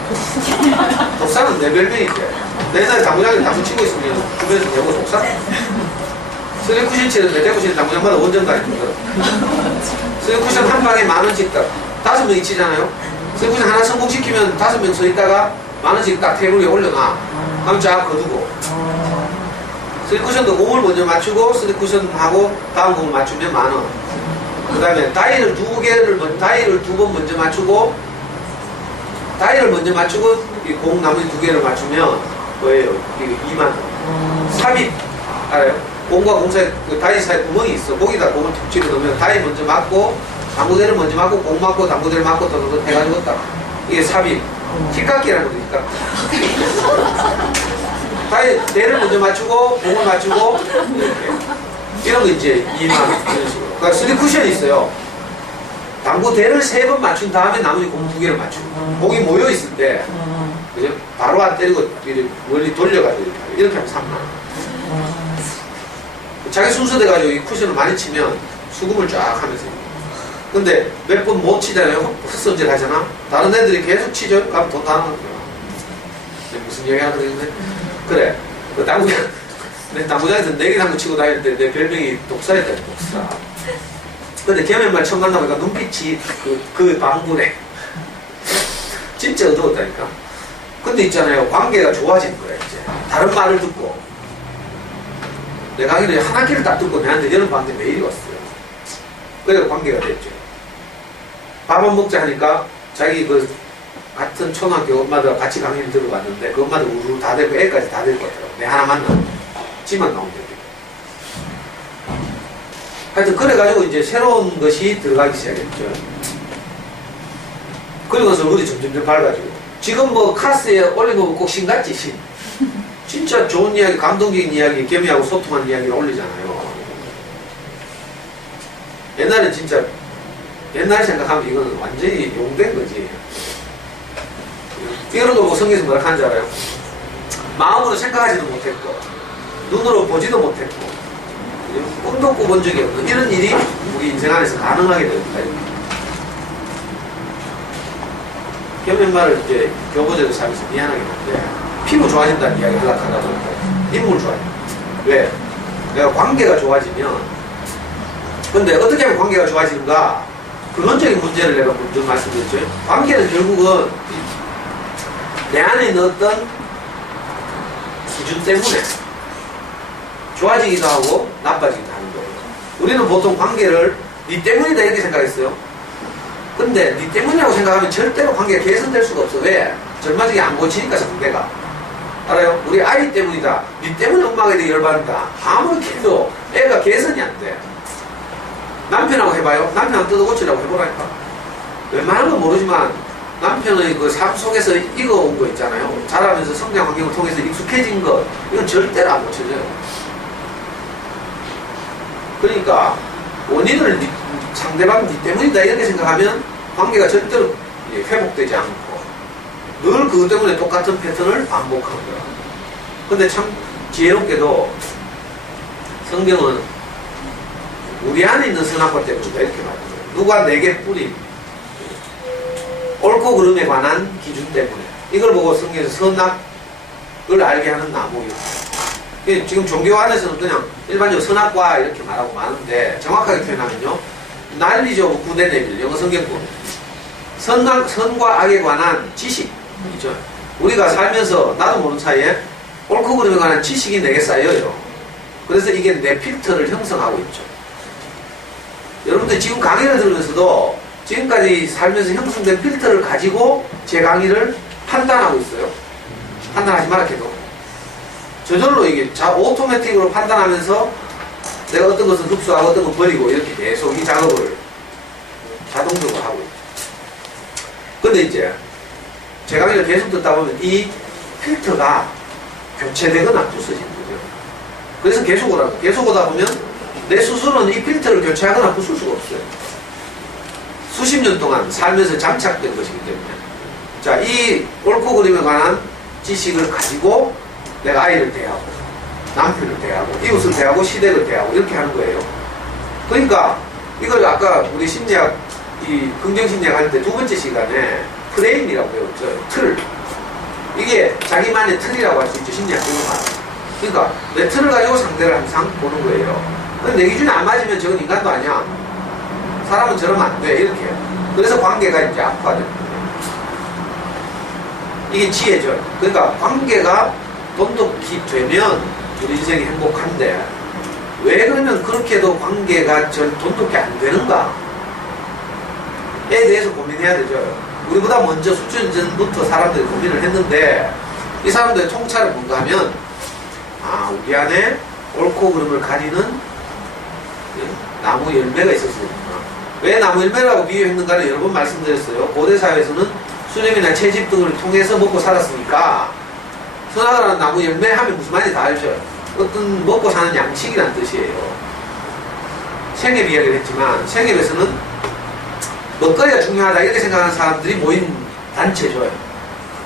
독사는 내 별명인데. 내 옛날에 당구장에 당구 치고 있으면 주변에서 내고 독사? 쓰리쿠션 치는 내 대구시는 당구장마다 원정 다니거든. 쓰리쿠션 한 방에 10,000원씩 딱 5명이 치잖아요. 쓰리쿠션 하나 성공시키면 5명 서 있다가 10,000원씩 딱 테이블 위에 올려놔. 그럼 쫙 거두고. 쓰리쿠션도 공을 먼저 맞추고 쓰리쿠션하고 다음 공을 맞추면 10,000원. 그 다음에 다이를 2번 먼저 맞추고 다이를 먼저 맞추고 이 공 나머지 2개를 맞추면 뭐예요? 이거 20,000원. 삽입 알아요? 공과 공 사이, 그 다리 사이 구멍이 있어. 거기다 공을 툭 집어 넣으면 다리 먼저 맞고, 당구대를 먼저 맞고, 공 맞고, 당구대를 맞고, 또 해가지고 딱. 이게 삽입. 킥깎기라는 거니까. 다리, 대를 먼저 맞추고, 공을 맞추고, 이렇게. 이런 거 이제 2만, 이런 식으로. 그러니까 슬립 쿠션이 있어요. 당구대를 3번 맞춘 다음에 나머지 공 2개를 맞추고. 공이 모여있을 때, 그죠? 바로 안 때리고, 멀리 돌려가지고, 이렇게 하면 3만. 자기 순서돼가지고 이 쿠션을 많이 치면 수금을 쫙 하면서. 근데 몇 번 못 치잖아요. 헛손질 하잖아. 다른 애들이 계속 치죠. 그럼 돈 다 나는 거야. 무슨 얘기 하는 거였네? 그래. 그 내 당구장에서 4개 당구 치고 다닐 때 내 별명이 독사였다, 독사. 근데 걔맨말 처음 만나보니까 눈빛이 그 방불에. 진짜 어두웠다니까. 근데 있잖아요. 관계가 좋아진 거야, 이제. 다른 말을 듣고. 내 강의를 한 학기를 딱 듣고 내한테 여름 방학 때 메일이 왔어요. 그래서 관계가 됐죠. 밥 안 먹자 하니까 자기 그 같은 초등학교 엄마들 같이 강의를 들어봤는데 그 엄마들 우르르 다 되고 애까지 다 될 것 같더라고. 내 하나 만나면 지만 나오면 되겠다. 하여튼 그래가지고 이제 새로운 것이 들어가기 시작했죠. 그리고서 얼굴이 점점 밝아지고 지금 뭐 카스에 올리면 꼭 신 같지, 신. 진짜 좋은 이야기, 감동적인 이야기, 개미하고 소통하는 이야기를 올리잖아요. 옛날엔 진짜, 옛날 생각하면 이거는 완전히 용된 거지. 이런 거 뭐 성경에서 뭐라 하는지 알아요? 마음으로 생각하지도 못했고, 눈으로 보지도 못했고, 꿈도 꿔본 적이 없는 이런 일이 우리 인생 안에서 가능하게 됩니다. 개미말을 이제 교보제도 사면서 미안하긴 한데, 피부 좋아진다는 이야기 하려고 하다 보니까 인물 좋아요. 왜? 내가 관계가 좋아지면 근데 어떻게 하면 관계가 좋아지는가? 근원적인 문제를 내가 먼저 말씀드렸죠. 관계는 결국은 내 안에 있는 어떤 기준 때문에 좋아지기도 하고 나빠지기도 하는 거예요. 우리는 보통 관계를 니 때문이다 이렇게 생각했어요. 근데 니 때문이라고 생각하면 절대로 관계가 개선될 수가 없어. 왜? 절마지게 안 고치니까 상대가. 알아요? 우리 아이 때문이다. 니 때문에 엄마가 이렇게 열받는다. 아무리 해도 애가 개선이 안 돼. 남편하고 해봐요. 남편하고 뜯어고치라고 해보라니까. 웬만한 건 모르지만 남편의 그 삶 속에서 익어온 거 있잖아요. 자라면서 성장 환경을 통해서 익숙해진 것. 이건 절대로 안 고쳐져요. 그러니까 원인을 상대방 니 때문이다 이렇게 생각하면 관계가 절대로 회복되지 않고 늘 그것 때문에 똑같은 패턴을 반복하는 거야. 근데 참 지혜롭게도 성경은 우리 안에 있는 선악과 때문이다 이렇게 말해요. 누가 내게 뿌린 옳고 그름에 관한 기준 때문에 이걸 보고 성경에서 선악을 알게 하는 나무예요. 지금 종교 안에서는 그냥 일반적으로 선악과 이렇게 말하고 많은데 정확하게 표현하면요. 난리죠. 구대 내밀 영어 성경권 선과 악에 관한 지식 이죠. 우리가 살면서 나도 모르는 사이에 옳고 그름에 관한 지식이 내게 쌓여요. 그래서 이게 내 필터를 형성하고 있죠. 여러분들 지금 강의를 들으면서도 지금까지 살면서 형성된 필터를 가지고 제 강의를 판단하고 있어요. 판단하지 마라 해도 저절로 이게 오토매틱으로 판단하면서 내가 어떤 것을 흡수하고 어떤 걸 버리고 이렇게 계속 이 작업을 자동적으로 하고 있죠. 근데 이제 제 강의를 계속 듣다 보면 이 필터가 교체되거나 부서지는 거죠. 그래서 계속 오라고. 계속 오다 보면 내 스스로는 이 필터를 교체하거나 부술 수가 없어요. 수십 년 동안 살면서 장착된 것이기 때문에. 자, 이 옳고 그름에 관한 지식을 가지고 내가 아이를 대하고, 남편을 대하고, 이웃을 대하고, 시댁을 대하고, 이렇게 하는 거예요. 그러니까, 이걸 아까 우리 심리학, 이 긍정심리학 할 때 두 번째 시간에 프레임이라고 배웠죠. 틀. 이게 자기만의 틀이라고 할 수 있죠. 심리학적으로 말하면. 그러니까, 내 틀을 가지고 상대를 항상 보는 거예요. 근데 내 기준이 안 맞으면 저건 인간도 아니야. 사람은 저러면 안 돼. 이렇게. 그래서 관계가 이제 악화되는 거예요. 이게 지혜죠. 그러니까 관계가 돈독히 되면 우리 인생이 행복한데 왜 그러면 그렇게도 관계가 돈독히 안 되는가? 에 대해서 고민해야 되죠. 우리보다 먼저 수천 전부터 사람들이 고민을 했는데 이 사람들의 통찰을 뭔가 하면 아, 우리 안에 옳고 그름을 가리는 예? 나무 열매가 있었습니다. 왜 나무 열매라고 비유했는가를 여러 번 말씀드렸어요. 고대 사회에서는 수렴이나 채집 등을 통해서 먹고 살았으니까 선악을 나무 열매 하면 무슨 말인지 다 알죠. 어떤 먹고 사는 양식이라는 뜻이에요. 생협 이야기를 했지만 생협에서는 먹거리가 중요하다 이렇게 생각하는 사람들이 모인 단체죠.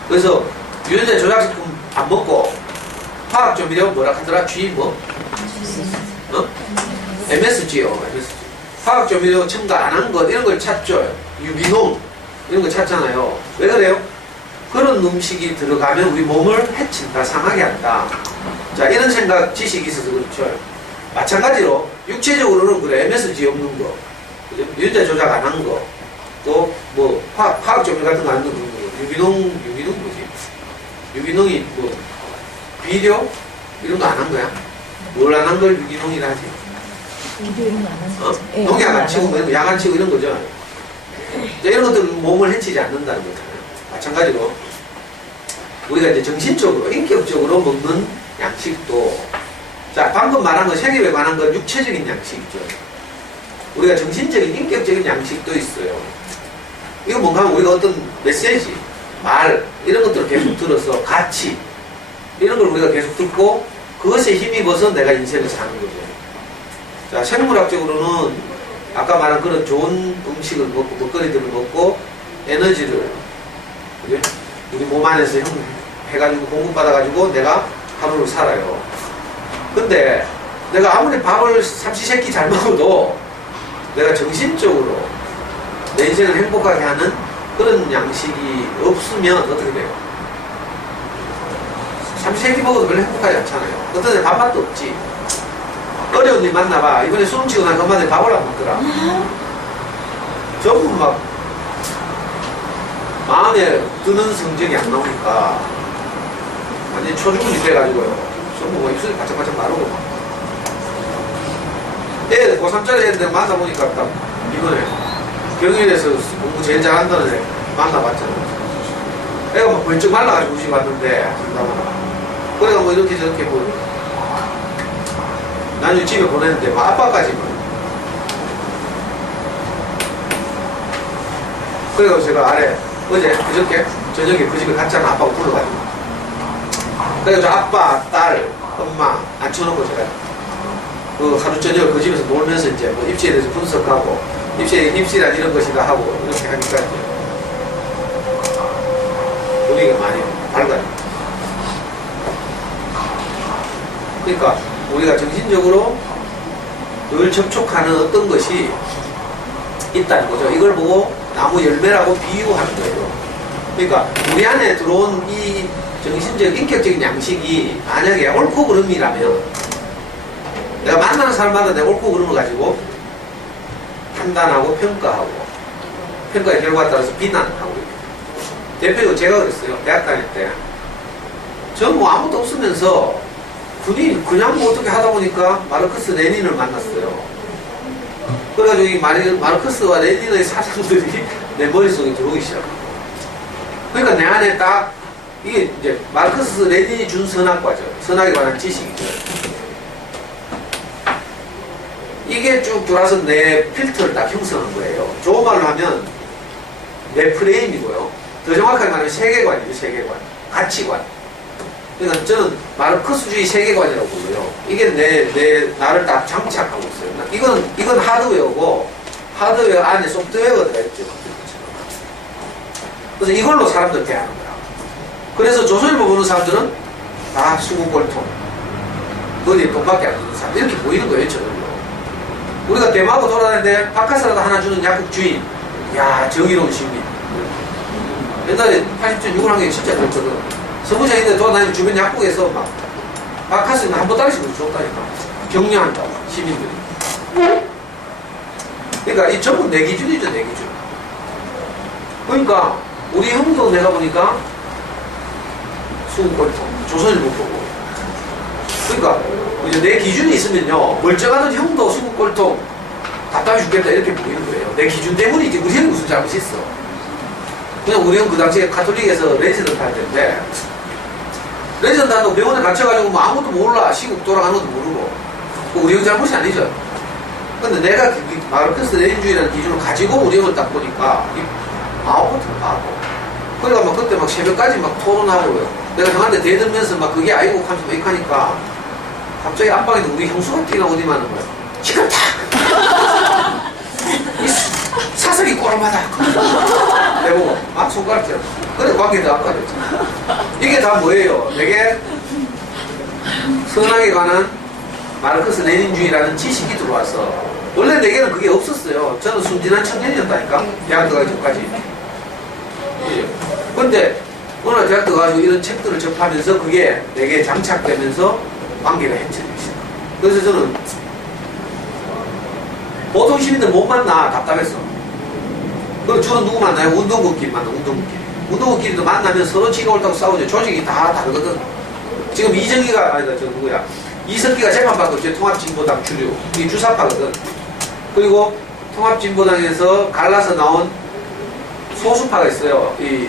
그래서 유전자 조작식품 안 먹고 화학조미료 뭐라 하더라? G 뭐? MSG요. MSG. 화학조미료 첨가 안 한 것 이런 걸 찾죠. 유기농 이런 거 찾잖아요. 왜 그래요? 그런 음식이 들어가면 우리 몸을 해친다, 상하게 한다. 자, 이런 생각, 지식이 있어서 그렇죠. 마찬가지로 육체적으로는 그래. MSG 없는 거, 유전자 조작 안 한 거, 또 뭐 화학조미료 같은 거 안 넣는 거, 유기농 뭐지? 유기농이 뭐 비료 이런 거 안 한 거야? 뭘 안 한 걸 유기농이라 하지? 농약 안 치고 뭐 약 안 치고 이런 거죠. 이런 것들은 몸을 해치지 않는다는 거잖아요. 마찬가지로 우리가 이제 정신적으로 인격적으로 먹는 양식도, 자 방금 말한 건 생협에 관한 건 육체적인 양식이죠. 우리가 정신적인 인격적인 양식도 있어요. 이거 뭔가 하면 우리가 어떤 메시지, 말 이런 것들을 계속 들어서 가치 이런 걸 우리가 계속 듣고 그것에 힘입어서 내가 인생을 사는 거죠. 자, 생물학적으로는 아까 말한 그런 좋은 음식을 먹고 먹거리들을 먹고 에너지를 그죠? 우리 몸 안에서 해가지고 공급받아가지고 내가 하루를 살아요. 근데 내가 아무리 밥을 삼시세끼 잘 먹어도 내가 정신적으로 내 인생을 행복하게 하는 그런 양식이 없으면 어떻게 돼요? 삼시세끼 먹어도 별로 행복하지 않잖아요. 어떤 애 밥맛도 없지. 어려운 일 만나봐. 이번에 수능 치고 난 엄마들 밥을 안 먹더라. 전부 막 마음에 드는 성적이 안 나오니까 완전히 초중이 돼가지고요. 전부 뭐 입술이 바짝바짝 마르고 막. 애 고3짜리 애들 만나보니까 딱 이번에 경연에서 공부 제일 잘한다는 애 만나봤잖아요. 애가 막 벌쩍 말라가지고 우시 봤는데 그래가 뭐 이렇게 저렇게 뭐 나중에 집에 보냈는데 뭐 아빠까지 뭐. 그래서 제가 아래 어제 그저께 저녁에 그 집에 갔잖아. 아빠가 불러가지고. 그래서 아빠, 딸, 엄마 앉혀놓고 제가 그 하루 저녁 그 집에서 놀면서 이제 뭐 입시에 대해서 분석하고 입시란 이런 것이다 하고 이렇게 하니까 이제 분위기가 많이 밝아요. 그러니까 우리가 정신적으로 늘 접촉하는 어떤 것이 있다는 거죠. 이걸 보고 나무 열매라고 비유하는 거예요. 그러니까 우리 안에 들어온 이 정신적, 인격적인 양식이 만약에 옳고 그름이라면 내가 만나는 사람마다 내 옳고 그름을 가지고 판단하고 평가하고 평가의 결과에 따라서 비난하고 대표적으로 제가 그랬어요. 대학 다닐 때 전 뭐 아무것도 없으면서 그냥 뭐 어떻게 하다 보니까 마르크스 레닌을 만났어요. 그래가지고 이 마르크스와 레닌의 사상들이 내 머릿속에 들어오기 시작해요. 그러니까 내 안에 딱 이게 이제 마르크스 레닌이 준 선악과죠. 선악에 관한 지식이죠. 이게 쭉 돌아서 내 필터를 딱 형성한 거예요. 좋은 말로 하면 내 프레임이고요. 더 정확하게 말하면 세계관이죠. 세계관. 가치관. 그러니까 저는 마르크스주의 세계관이라고 불러요. 이게 나를 딱 장착하고 있어요. 이건 하드웨어고, 하드웨어 안에 소프트웨어가 들어있죠. 그래서 이걸로 사람들 대하는 거야. 그래서 조선일보 보는 사람들은 다 수구꼴통, 어디에 돈밖에 안 주는 사람, 이렇게 보이는 거예요, 저절로. 우리가 대마고 돌아다니는데 바카스라도 하나 주는 약국 주인, 야, 정의로운 시민. 옛날에 80전 6월 한게 진짜 그랬거든. 서부장인데 돌아다니는 주변 약국에서 막 바카스는 한 보따리씩 줬다니까. 격려한다, 시민들이. 그러니까 이 전부 내 기준이죠, 내 기준. 그러니까 우리 형도 내가 보니까 수구꼴통, 조선일보 보고. 그러니까 이제 내 기준이 있으면요, 멀쩡하던 형도 수구꼴통, 답답해 죽겠다 이렇게 보이는 거예요. 내 기준 때문이지. 우리 형이 무슨 잘못이 있어. 그냥 우리 형 그 당시에 카톨릭에서 렌즈를 팔 텐데 레전드도 병원에 갇혀가지고 뭐 아무것도 몰라. 시국 돌아가는 것도 모르고. 뭐 우리 형 잘못이 아니죠. 근데 내가 마르크스 레닌주의라는 기준을 가지고 우리 형을 딱 보니까 아무것도 하고. 그러니까 막 그때 막 새벽까지 막 토론하고 내가 형한테 대들면서 막 그게 아이고 하면서 막 이렇게 하니까 갑자기 안방에서 우리 형수가 뛰나 어디만 하는 거야. 지금 탁! 사석이 꼬라마다. 내보고 막 손가락 쳐. 그래 관계도 아까 그랬잖아. 이게 다 뭐예요? 되게 선악에 관한 마르크스 레닌주의라는 지식이 들어와서 원래 내게는 그게 없었어요. 저는 순진한 청년이었다니까. 대학 들어가기 전까지. 근데 어느 날 대학 들어가지고 이런 책들을 접하면서 그게 내게 장착되면서 관계가 해체되기 시작. 그래서 저는 보통 시민들 못 만나 답답했어. 그럼 저는 누구 만나요? 운동국끼리 만나. 운동국끼리도 만나면 서로 지가 옳다고 싸우죠. 조직이 다 다르거든. 지금 이정희가 아니다 저 누구야 이석기가 재판받고 있죠. 통합진보당 주류 이 주사파거든. 그리고 통합진보당에서 갈라서 나온 소수파가 있어요. 이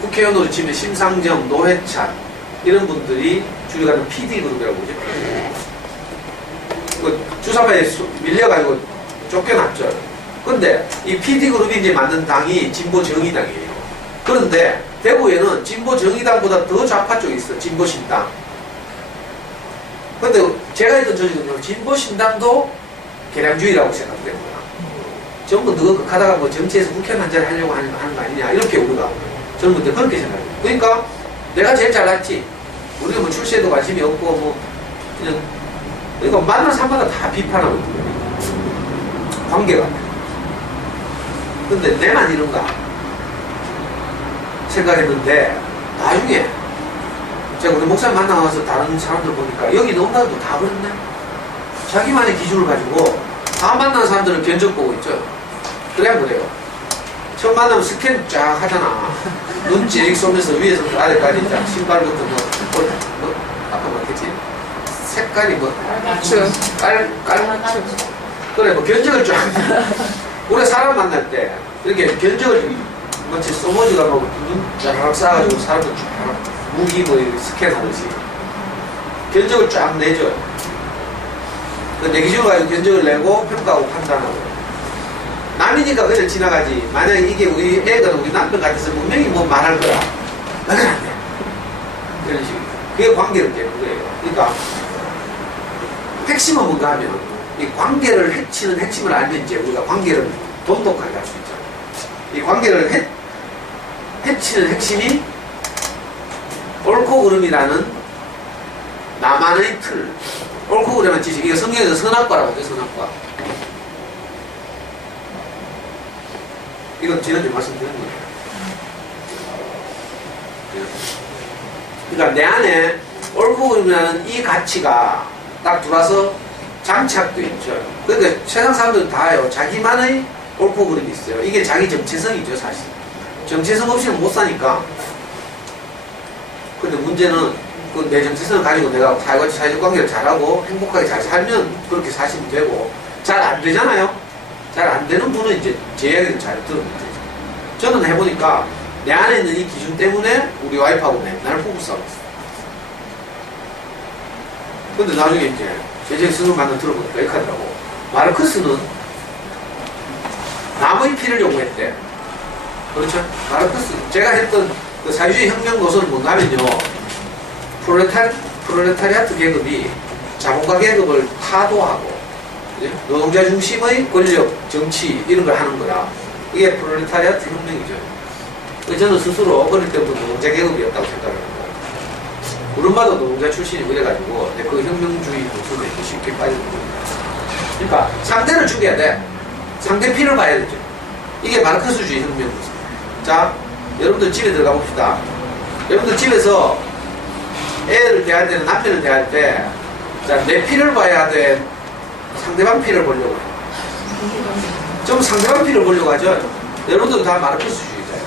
국회의원으로 치면 심상정, 노회찬 이런 분들이 주류가 PD그룹이라고 보죠. 그 주사파에 밀려가지고 쫓겨났죠. 근데 이 PD그룹이 이제 만든 당이 진보정의당이에요. 그런데 대구에는 진보정의당보다 더 좌파 쪽이 있어. 진보신당. 근데 제가 했던 조직은요, 진보신당도 개량주의라고 생각되는 거야. 전부 너가 극하다가 뭐 정치에서 국회의원 한 자리 하려고 하는 거 아니냐. 이렇게 우리가 저는 그때 그렇게 생각해요. 그러니까 내가 제일 잘났지. 우리가 뭐 출세에도 관심이 없고 뭐 그냥 그러니까 만난 사람마다 다 비판하고 있는 거예요. 관계가. 근데 내만 이런가 생각했는데 나중에 제가 우리 목사님 만나서 다른 사람들 보니까 여기 너무나도 다 그렇네. 자기만의 기준을 가지고 다 만난 사람들은 견적 보고 있죠. 그래야 그래요. 처음 만나면 스캔 쫙 하잖아. 눈 찌릭 쏘면서 위에서부터 아래까지 쫙 신발부터 뭐 아까 뭐랬지? 색깔이 뭐 깔맞춤 그래 뭐 견적을 쫙 우리 사람 만날 때 이렇게 견적을 마치 소머지가 막 눈 쫙 쌓아가지고 사람들 쫙 무기 뭐 스캔하듯이 견적을 쫙 내줘요. 그 내 기준으로 가지고 견적을 내고 평가하고 판단하고 남이니까 그냥 지나가지. 만약에 이게 우리 애가 우리 남편 같아서 분명히 뭐 말할 거야. 나는 안 돼. 이런 식으로. 그게 관계를 깨는 거예요. 그러니까 핵심은 뭔가 하면 이 관계를 해치는 핵심을 알면 이제 우리가 관계를 돈독하게 할 수 있죠. 이 관계를 해치는 핵심이 옳고 그름이라는 나만의 틀. 옳고 그름한 지식. 이게 성경에서 선악과라고 하죠. 선악과. 이건 지난주에 말씀드린 거예요. 그러니까 내 안에 옳고 그름이라는 이 가치가 딱 들어와서 장착돼 있죠. 그러니까 세상 사람들은 다요. 자기만의 옳고 그름이 있어요. 이게 자기 정체성이죠, 사실. 정체성 없이는 못 사니까. 근데 문제는 그 내 정체성을 가지고 내가 사회관계를 잘하고 행복하게 잘 살면 그렇게 사시면 되고, 잘 안 되잖아요. 잘 안 되는 분은 이제 제 이야기를 잘 들으면 되죠. 저는 해보니까 내 안에 있는 이 기준 때문에 우리 와이프하고 맨날 부부싸움했어요. 근데 나중에 이제 제재 스승을 만나 들어보니까 이렇게 하더라고. 마르크스는 남의 피를 요구했대. 그렇죠? 마르크스 제가 했던 그 사회주의 혁명 노선은 뭔가 하면요, 프롤레타리아트 계급이 자본가 계급을 타도하고 노동자 중심의 권력, 정치 이런 걸 하는 거라. 이게 프롤레타리아트 혁명이죠. 저는 스스로 어릴 때부터 노동자 계급이었다고 생각합니다. 우리 엄마도 노동자 출신이고 이래가지고 그 혁명주의 노선에 쉽게 빠지는 겁니다. 그러니까 상대를 죽여야 돼. 상대 피를 봐야 되죠. 이게 마르크스주의 혁명 노선. 자, 여러분들 집에 들어가 봅시다. 여러분들 집에서 애를 대할 때는 남편을 대할 때, 자, 내 피를 봐야 돼. 상대방 피를 보려고 해. 좀 상대방 피를 보려고 하죠. 여러분들은 다 마르크스주의자예요.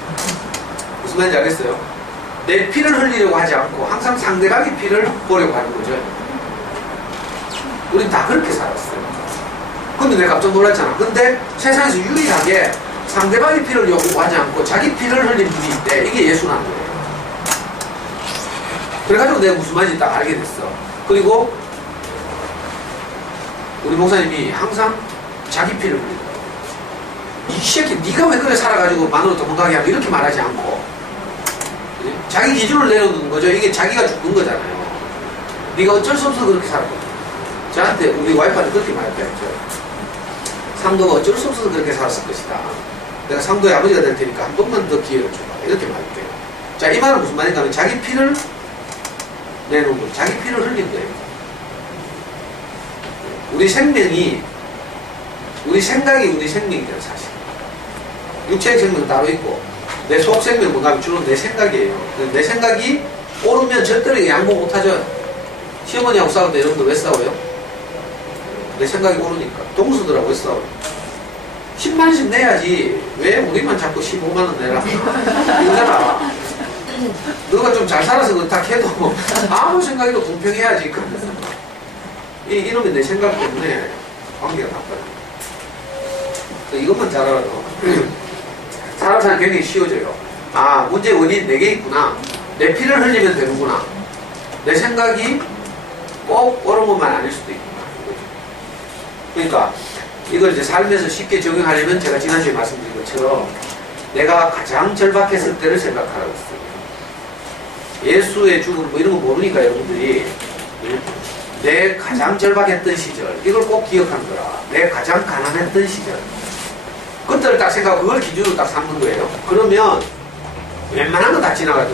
무슨 말인지 알겠어요? 내 피를 흘리려고 하지 않고 항상 상대방의 피를 보려고 하는 거죠. 우린 다 그렇게 살았어요. 근데 내가 깜짝 놀랐잖아. 근데 세상에서 유일하게 상대방의 피를 요구하지 않고 자기 피를 흘린 분이 있대. 이게 예수라는 거예요. 그래가지고 내가 무슨 말인지 딱 알게 됐어. 그리고 우리 목사님이 항상 자기 피를 흘린다. 이 새끼 네가 왜 그래 살아가지고 마누라 도망가게 하고 이렇게 말하지 않고 자기 기준을 내려놓는 거죠. 이게 자기가 죽는 거잖아요. 네가 어쩔 수 없어서 그렇게 살았거든. 저한테 우리 와이프한테 그렇게 말했다 했죠. 상도가 어쩔 수 없어서 그렇게 살았을 것이다. 내가 상도의 아버지가 될 테니까 한 번만 더 기회를 줘봐. 이렇게 말했대요. 자, 이 말은 무슨 말인가 하면 자기 피를 내놓은 거예요. 자기 피를 흘린 거예요. 우리 생명이, 우리 생각이 우리 생명이에요, 사실. 육체의 생명은 따로 있고, 내 속 생명은 뭔가 하면 주로 내 생각이에요. 내 생각이 옳으면 절대로 양보 못하죠. 시어머니하고 싸울 때 여러분들 왜 싸워요? 내 생각이 옳으니까. 동수들하고 왜 싸워요? 10만원씩 내야지. 왜 우리만 자꾸 15만원 내라? 이거잖아. 너가 좀 잘 살아서 그렇다 해도 아무 생각에도 공평해야지. 이놈이 내 생각 때문에 관계가 나빠요. 이것만 잘 알아도 사람 사는 굉장히 쉬워져요. 아, 문제의 원인이 내게 있구나. 내 피를 흘리면 되는구나. 내 생각이 꼭 옳은 것만 아닐 수도 있구나. 그러니까 이걸 이제 삶에서 쉽게 적용하려면 제가 지난주에 말씀드린 것처럼 내가 가장 절박했을 때를 생각하라고 했어요. 예수의 죽음 뭐 이런 거 모르니까 여러분들이 내 가장 절박했던 시절 이걸 꼭 기억하는 거라. 내 가장 가난했던 시절 그때를 딱 생각하고 그걸 기준으로 딱 삼는 거예요. 그러면 웬만한 거 다 지나가죠.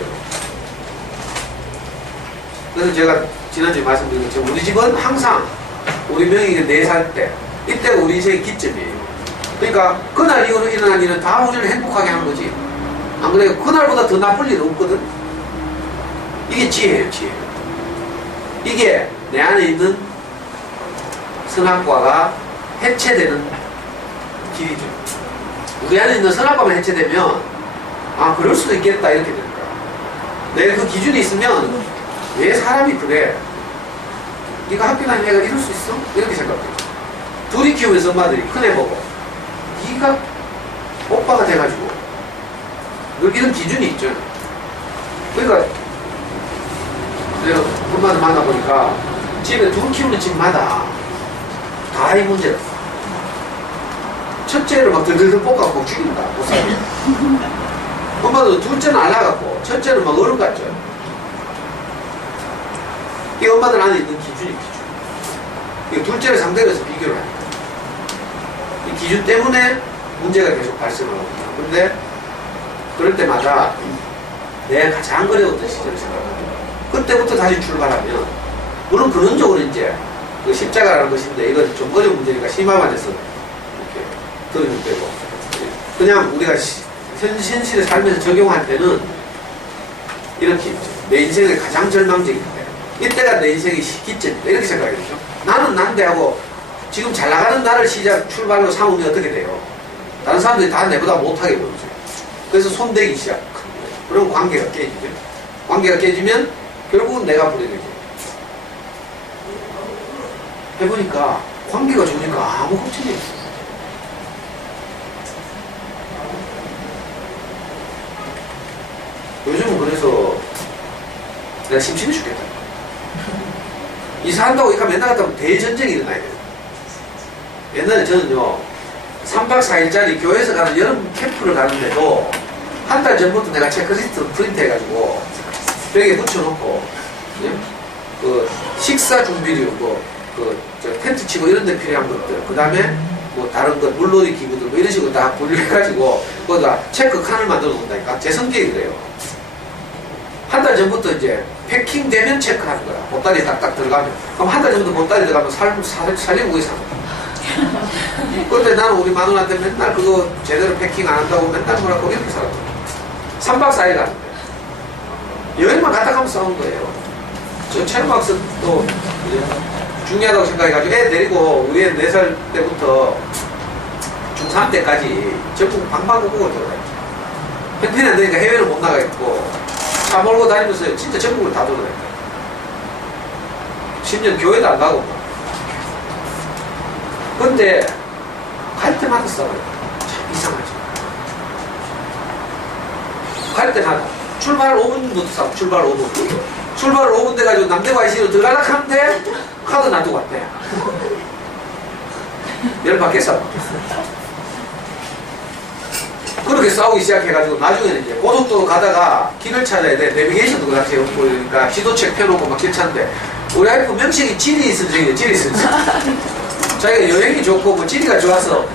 그래서 제가 지난주에 말씀드린 것처럼 우리 집은 항상 우리 명의가 4살 때 이때가 우리 인생의 기점이에요. 그러니까 그날 이후로 일어난 일은 다 우리를 행복하게 하는 거지. 안 그래요? 그날보다 더 나쁠 일 없거든. 이게 지혜예요, 지혜. 이게 내 안에 있는 선악과가 해체되는 길이죠. 우리 안에 있는 선악과만 해체되면 아, 그럴 수도 있겠다 이렇게 되는 거야. 내 그 기준이 있으면 왜 사람이 그래? 네가 학교 다니는 애가 이럴 수 있어? 이렇게 생각해. 둘이 키우면서 엄마들이 큰애 보고 네가 오빠가 돼가지고 이런 기준이 있죠. 그러니까 내가 엄마를 만나보니까 집에 둘 키우는 집마다 다 이 문제다. 첫째를 막 들들들 볶아갖고 죽인다. 못 살게. 엄마도 둘째는 안 나갔고 첫째는 막 어른 같죠. 이 엄마들 안에 있는 기준이 기준. 둘째를 상대로 해서 비교를 하니까. 이 기준 때문에 문제가 계속 발생을 합니다. 근데 그럴 때마다 내가 가장 어려웠던 시절을 생각합니다. 그때부터 다시 출발하면 물론 근원적으로 이제 그 십자가라는 것인데 이건 좀 어려운 문제니까 심화반에서 이렇게 들으면 되고 그냥 우리가 현실에 살면서 적용할 때는 이렇게 있죠. 내 인생의 가장 절망적인 때 이때가 내 인생의 기점이다 이렇게 생각하겠죠. 나는 난데 하고 지금 잘 나가는 나를 출발로 삼으면 어떻게 돼요? 다른 사람들이 다 내보다 못하게 보이죠. 그래서 손대기 시작합니다. 그럼 관계가 깨지죠. 관계가 깨지면 결국은 내가 불행해져. 해보니까 관계가 좋으니까 아무 걱정이 없어. 요즘은 그래서 내가 심심해 죽겠다. 이사한다고 이까 맨날 갔다 오면 대전쟁이 일어나야 돼요. 옛날에 저는요 3박 4일짜리 교회에서 가는 여름 캠프를 가는데도 한 달 전부터 내가 체크리스트를 프린트해가지고 벽에 붙여놓고 그 식사 준비류 텐트 치고 이런 데 필요한 것들 그 다음에 뭐 다른 것 물놀이 기구들 뭐 이런 식으로 다 분류해가지고 거기다 체크 칸을 만들어 놓는다니까. 제 성격이 그래요. 한 달 전부터 이제 패킹되면 체크하는 거야. 보따리 딱딱 들어가면. 그럼 한 달 전부터 보따리 들어가면 살림고기 사. 그런데 나는 우리 마누라한테 맨날 그거 제대로 패킹 안 한다고 맨날 뭐라고 이렇게 살았거든. 3박 4일 가는데 여행만 갔다 가면 싸운 거예요. 저 체험학습도 중요하다고 생각해가지고 애 데리고 우리 애 4살 때부터 중3 때까지 전국 방방곡곡을 돌아다녔죠. 형편이 안 되니까 해외를 못 나가겠고 차 몰고 다니면서 진짜 전국을 다 돌아다녔다. 10년 교회도 안 가고. 근데 갈 때마다 싸워요. 참 이상하죠. 갈 때마다 출발 5분부터 싸워. 출발 5분. 출발을 5분 돼가지고 남대구 IC로 들어가려고 하는데 카드 놔두고 왔대. 열받겠어. 그렇게 싸우기 시작해가지고 나중에는 이제 고속도로 가다가 길을 찾아야 돼. 내비게이션도 그 당시에 없고 그러니까 지도책 펴놓고 막 길 찾는데 우리 와이프 명식이 지리 있을 적이에요. 지리 있을 적. 자기가 여행이 좋고 뭐 지리가 좋아서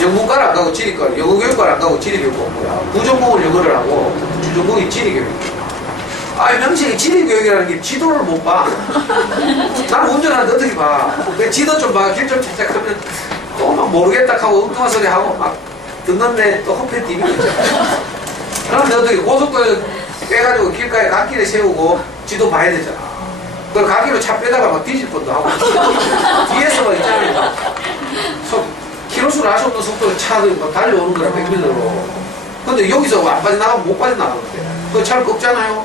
영문과를 안 가고 지리과, 영어교육과를 안 가고 지리교육 공부야. 부전공을 영어를 하고 주전공이 지리교육. 아니 명식이 지리교육이라는 게 지도를 못 봐. 나는 운전하는데 어떻게 봐. 내 지도 좀 봐. 길 좀 찾자 그러면 또 막 모르겠다 하고 엉뚱한 소리 하고 막 듣는데 또 헛패 디비고 있잖아. 그런데 어떻게 고속도로 빼가지고 길가에 갓길에 세우고 지도 봐야 되잖아. 그걸 갓길로 차 빼다가 막 뒤질 뻔도 하고 뒤에서 막 있잖아요. 키로수를 알 수 없는 속도로 차도 막 달려오는 거야. 백미터로. 근데 여기서 안 빠져나가면 못 빠져나가는데 그 차를 꺾잖아요.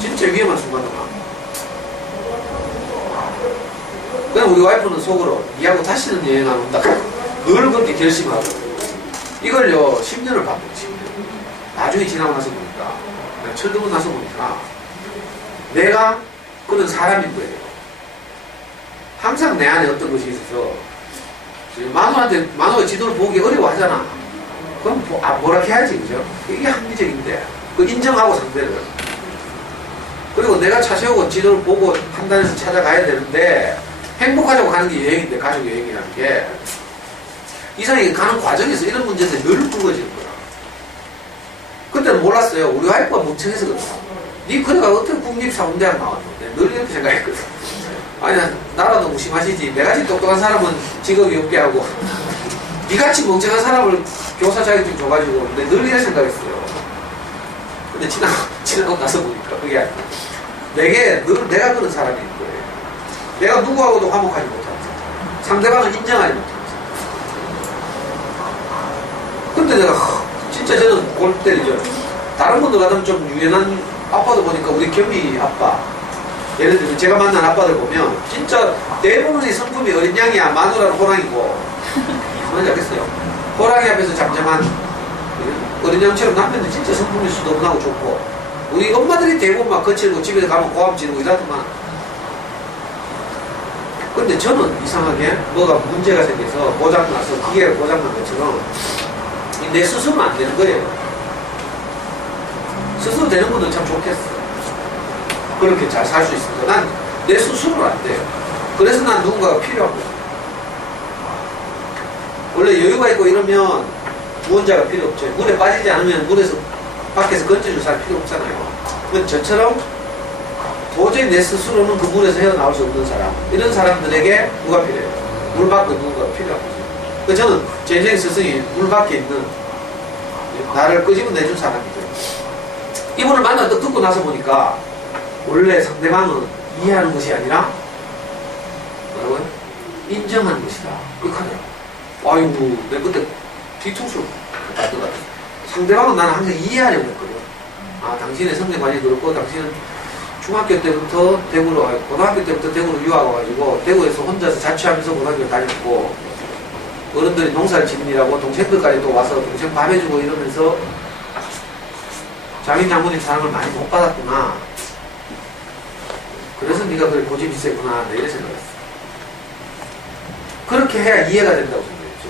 진짜 위험한 순간이야. 그냥 우리 와이프는 속으로 니하고 다시는 여행 안 온다. 늘 그렇게 결심하고 이걸요 10년을 봤거든. 10년. 나중에 지나고 나서 보니까 철들고 나서 보니까 내가 그런 사람인 거예요. 항상 내 안에 어떤 것이 있어서 만호가 지도를 보기 어려워하잖아. 그럼 뭐라 해야지 그죠? 이게 합리적인데 그 인정하고 상대를 그리고 내가 차 세우고 지도를 보고 판단해서 찾아가야 되는데 행복하자고 가는 게 여행인데 가족 여행이라는 게 이상하게 가는 과정에서 이런 문제들이 늘 불거지는 거야. 그때는 몰랐어요. 우리 와이프가 멍청해서 그렇다. 니 그래가 어떻게 국립사범대학 나왔는데 늘 이렇게 생각했거든. 아니 나라도 무심하시지. 내같이 똑똑한 사람은 직업이 없게 하고 니같이 멍청한 사람을 교사 자격증 줘가지고 근데 늘 이렇게 생각했어요. 근데 지나고 나서 보니까 그게 아니라 내게 늘 내가 그런 사람인 거예요. 내가 누구하고도 화목하지 못하면서 상대방을 인정하지 못하면서 근데 내가 진짜 저는 골 때리죠. 다른 분들 같으면 좀 유연한 아빠들 보니까 우리 겸이 아빠 예를 들면 제가 만난 아빠들 보면 진짜 대부분의 성품이 어린 양이야. 마누라는 호랑이고 뭔지 알겠어요? 호랑이 앞에서 잠잠한 어린 양처럼 남편들 진짜 성품이 수도분하고 좋고 우리 엄마들이 대부분 막 거칠고 집에 가면 고함 지르고 이러더만. 근데 저는 이상하게 뭐가 문제가 생겨서 고장나서 기계가 고장난 것처럼 내 스스로는 안 되는 거예요. 스스로 되는 분은 참 좋겠어. 그렇게 잘 살 수 있습니다. 난 내 스스로는 안 돼요. 그래서 난 누군가가 필요하고 원래 여유가 있고 이러면 구원자가 필요 없죠. 물에 빠지지 않으면 물에서 밖에서 건져줄 사람 필요 없잖아요. 근데 저처럼 도저히 내 스스로는 그 물에서 헤어나올 수 없는 사람 이런 사람들에게 누가 필요해요? 물 밖에 누군가가 필요한 거죠. 그래서 저는 제 인생 스승이 물 밖에 있는 나를 끄집어내준 사람이죠. 이분을 만나서 듣고 나서 보니까 원래 상대방은 이해하는 것이 아니라 뭐라고요? 인정하는 것이다. 그렇게 하더라고요. 아이고 내가 그때 뒤통수를 받더라고요. 상대방은 나는 항상 이해하려고 했거든요. 아 당신의 성격관이 그렇고 당신은 중학교 때부터 대구로 고등학교 때부터 대구로 유학 와가지고 대구에서 혼자서 자취하면서 고등학교를 다녔고 어른들이 농사를 짓느라고 동생들까지 또 와서 동생 밥 해주고 이러면서 자기 장모님 사랑을 많이 못 받았구나. 그래서 네가 그래 고집이 세구나. 내 이래 생각했어. 그렇게 해야 이해가 된다고 생각했죠.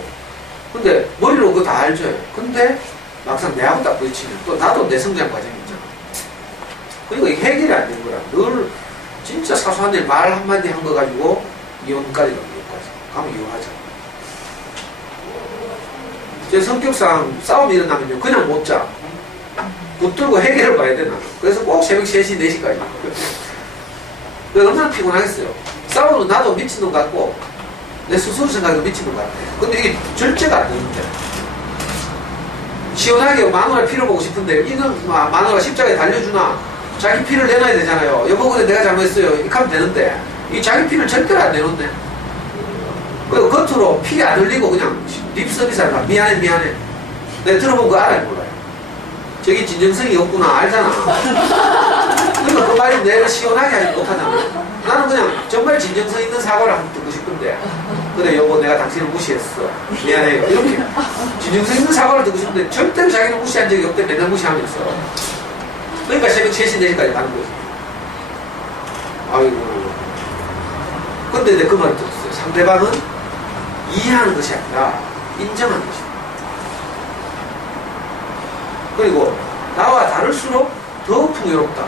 근데 머리로 그거 다 알죠. 근데 막상 내하고 딱 부딪히면 또 나도 내 성장 과정이 있잖아. 그리고 이게 해결이 안 되는 거라. 늘 진짜 사소한 일 말 한마디 한 거 가지고 이혼까지 가면 이혼까지. 가면 이혼하자. 제 성격상 싸움이 일어나면요. 그냥 못 자. 붙들고 해결을 봐야 되나. 그래서 꼭 새벽 3시, 4시까지. 얼마나 피곤하겠어요. 싸우면 나도 미친놈 같고 내 스스로 생각해도 미친놈 같아. 근데 이게 절제가 안 되는데. 시원하게 마누라 피를 보고 싶은데 이건 마누라 십자가에 달려주나 자기 피를 내놔야 되잖아요. 여보 근데 내가 잘못했어요. 이렇게 하면 되는데 이 자기 피를 절대로 안 내놓네. 그리고 겉으로 피 안 흘리고 그냥 립 서비스 하나 미안해 미안해. 내가 들어본 거 알아요 몰라요. 저기 진정성이 없구나 알잖아. 그러니까 그 말이 내가 시원하게 하지 못하잖아. 나는 그냥 정말 진정성 있는 사과를 한번 듣고 싶은데 그래 여보 내가 당신을 무시했어 미안해 이렇게 진정성 있는 사과를 듣고 싶은데 절대로 자기는 무시한 적이 없대. 맨날 무시하면서. 그러니까 새벽 3시 4시까지 가는 거지. 아이고. 근데 내 그 말을 들었어요. 상대방은 이해하는 것이 아니라 인정하는 것이다. 그리고 나와 다를수록 더 풍요롭다.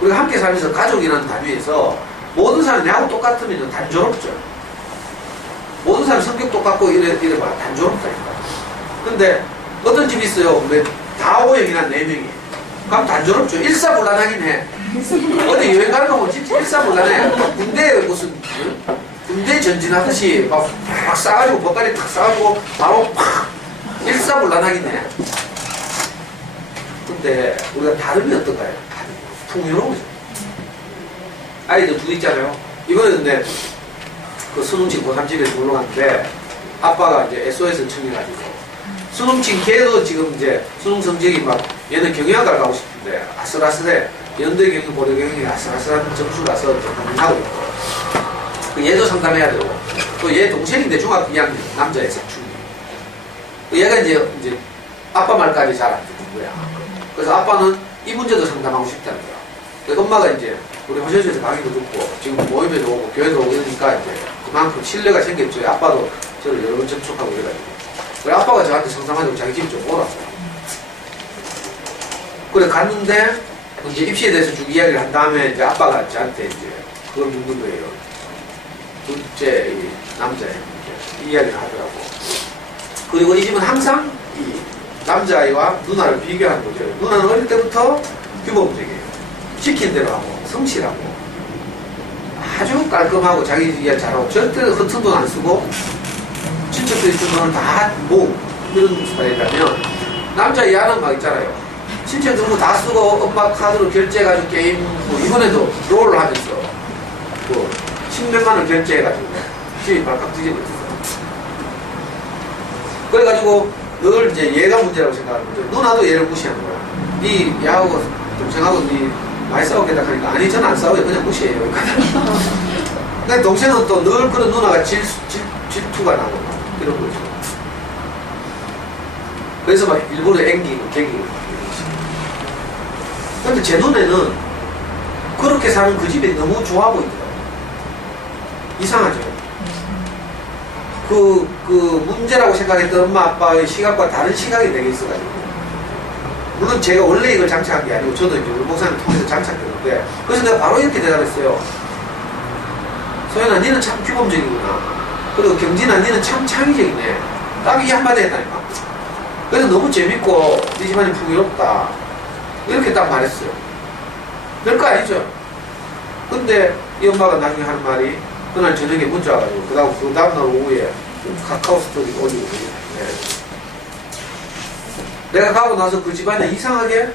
우리가 함께 살면서 가족이라는 단위에서 모든 사람이 나하고 똑같으면 단조롭죠. 모든 사람 성격 똑같고 이래봐 단조롭다니까. 근데 어떤 집이 있어요. 다 5형이나 4명이. 그럼 단조롭죠. 일사불란하긴 해. 어디 여행 가는 거 보면 진짜 일사불란해. 군대에 무슨 군대 전진하듯이 막 싸가지고 보따리 탁 싸가지고 바로 팍 일사불란하긴 해. 근데 우리가 다름이 어떨까요? 풍요로운 거죠. 아이들 둘 있잖아요. 이번에 근데 그 수능친 고3 집에 놀러 갔는데 아빠가 이제 SOS를 청해가지고 수능친 걔도 지금 이제 수능 성적이 막 얘는 경영학과를 가고 싶은데 아슬아슬해. 연대 경영, 고대 경영이 아슬아슬한 점수라서 고민하고 있고 그 얘도 상담해야 되고 또 얘 동생인데 중학교 2학년 남자애 사춘기 얘가 이제 아빠 말까지 잘 안 듣는 거야. 그래서 아빠는 이 문제도 상담하고 싶다는 거야. 그래서 엄마가 이제 우리 호셔에서 강의도 듣고 지금 모임에도 오고 교회도 오고 이러니까 이제 그만큼 신뢰가 생겼죠. 아빠도 저를 여러 번 접촉하고 이래가지고 그래 아빠가 저한테 상담하자고 자기 집 좀 오라고. 그래 갔는데 이제 입시에 대해서 쭉 이야기를 한 다음에 이제 아빠가 저한테 이제 그걸 묻는 거예요. 둘째 이 남자애 이 이야기를 하더라고. 그리고 이 집은 항상 이 남자아이와 누나를 비교하는 거죠. 누나는 어릴 때부터 규범적이에요. 시킨 대로 하고 성실하고 아주 깔끔하고 자기 일 잘하고 절대 허튼 돈 안 쓰고 친척들이 준 돈을 다 모으고 이런 스타일이라면 남자아이 하는 막 있잖아요. 친척 들고 다 쓰고 엄마 카드로 결제해가지고 게임 뭐 이번에도 롤을 하면서 뭐 10몇만 원 결제해가지고 집이 발칵 뒤집어졌어. 그래가지고 늘 이제 얘가 문제라고 생각하는 거죠. 누나도 얘를 무시하는 거야. 니 야하고 동생하고 니 많이 싸우겠다 하니까 아니 저는 안 싸워요. 그냥 무시해요. 근데 동생은 또 늘 그런 누나가 질투가 나고 이런 거죠. 그래서 막 일부러 앵기고 갱기고 근데 제 눈에는 그렇게 사는 그 집이 너무 좋아 보이더라고요. 이상하죠. 그 문제라고 생각했던 엄마 아빠의 시각과 다른 시각이 되게 있어가지고 물론 제가 원래 이걸 장착한 게 아니고 저도 이제 우리 목사님 통해서 장착했는데 그래서 내가 바로 이렇게 대답했어요. 소연아 니는 참 규범적이구나. 그리고 경진아 니는 참 창의적이네. 딱 이 한마디 했다니까. 그래서 너무 재밌고 네 집안이 풍요롭다. 이렇게 딱 말했어요. 별거 아니죠. 근데 이 엄마가 나중에 하는 말이 그날 저녁에 문자 와가지고 그 다음날 오후에 카카오 스토리 올리고 그러는데 내가 가고 나서 그 집안에 이상하게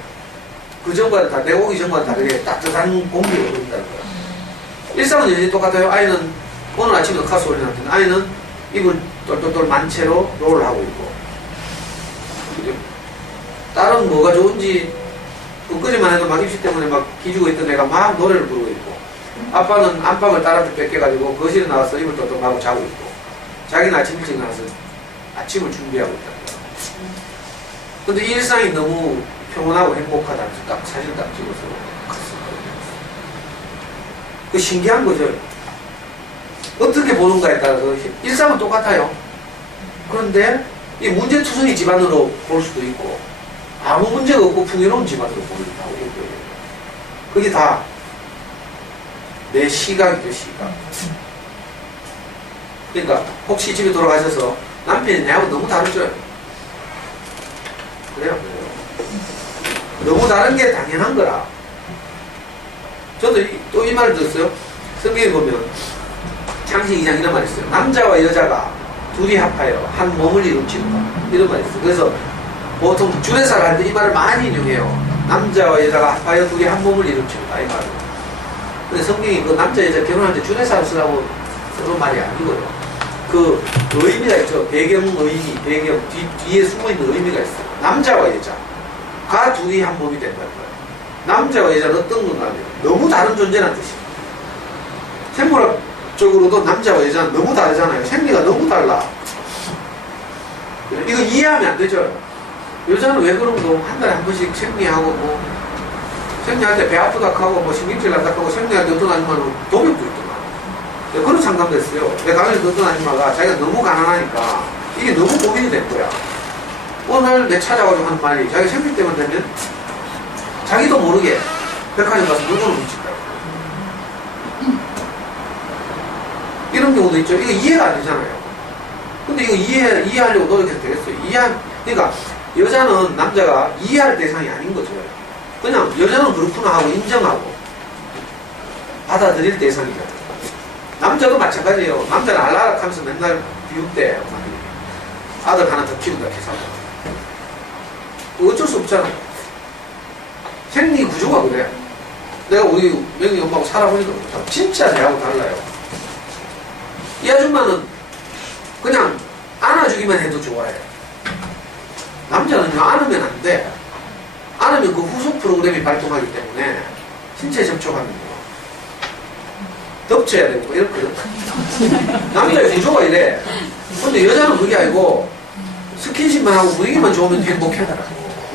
그 전과는 다 내가 오기 전과는 다르게 따뜻한 공기가 흐른다는 거야. 일상은 여전히 똑같아요. 아이는 오늘 아침에도 카스 올려놨더니 아이는 입을 똘똘똘 만 채로 롤을 하고 있고 그죠? 딸은 뭐가 좋은지 엊그제만 해도 막 입시 때문에 막 기죽어 있던 애가 막 노래를 부르고 있고 아빠는 안방을 딸한테 뺏겨가지고 거실에 나와서 입을 똘똘하고 자고 있고 자기는 아침 일찍 나와서 아침을 준비하고 있다. 근데 이 일상이 너무 평온하고 행복하다면서 딱 사진 딱 찍어서 갔었거든요. 그 신기한 거죠. 어떻게 보는가에 따라서 일상은 똑같아요. 그런데 이 문제투성이 집안으로 볼 수도 있고 아무 문제가 없고 풍요로운 집안으로 보인다고 거예요. 그게 다 내 시각이죠, 시각. 그러니까 혹시 집에 돌아가셔서 남편이 내하고 너무 다르죠? 그래요? 너무 다른 게 당연한 거라. 저도 또 이 말을 들었어요. 성경에 보면 창세기 2장 이런 말이 있어요. 남자와 여자가 둘이 합하여 한 몸을 이루친다. 이런 말이 있어요. 그래서 보통 주례사를 할 때 이 말을 많이 인용해요. 남자와 여자가 합하여 둘이 한 몸을 이루친다. 이 말을. 근데 성경이 그 남자 여자 결혼할 때 주례사를 쓰라고 그런 말이 아니고요. 그 의미가 있죠. 배경 의미, 배경 뒤에 숨어있는 의미가 있어요. 남자와 여자가 둘이 한 몸이 된다는 거예요. 남자와 여자는 어떤 건가 하면 너무 다른 존재라는 뜻이에요. 생물학적으로도 남자와 여자는 너무 다르잖아요. 생리가 너무 달라. 이거 이해하면 안 되죠. 여자는 왜 그런 거 한 달에 한 번씩 생리하고 뭐 생리할 때 배 아프다 하고 뭐 신경질 난다 하고 생리할 때 어떤 아줌마는 독욕도 있더만. 그런 상담도 했어요. 내 가면에서 어떤 아줌마가 자기가 너무 가난하니까 이게 너무 고민이 된 거야. 오늘 내 찾아가지고 하는 말이 자기 생리 때만 되면 자기도 모르게 백화점 가서 물건을 훔친다고. 이런 경우도 있죠. 이거 이해가 안 되잖아요. 근데 이거 이해하려고 노력해서 되겠어요. 그러니까 여자는 남자가 이해할 대상이 아닌 거죠. 그냥 여자는 그렇구나 하고 인정하고 받아들일 대상이잖아요. 남자도 마찬가지예요. 남자는 알라락 하면서 맨날 비웃대. 아들 하나 더 키운다 해서. 어쩔 수 없잖아요. 생리 구조가 그래. 내가 우리 명희 엄마하고 살아보니까 진짜 내하고 달라요. 이 아줌마는 그냥 안아주기만 해도 좋아해. 남자는요, 안으면 안 돼. 안으면 그 후속 프로그램이 발동하기 때문에 신체 접촉하는 거. 덮쳐야 되고, 뭐 이렇거든. 남자의 구조가 이래. 근데 여자는 그게 아니고, 스킨십만 하고 분위기만 좋으면 행복해.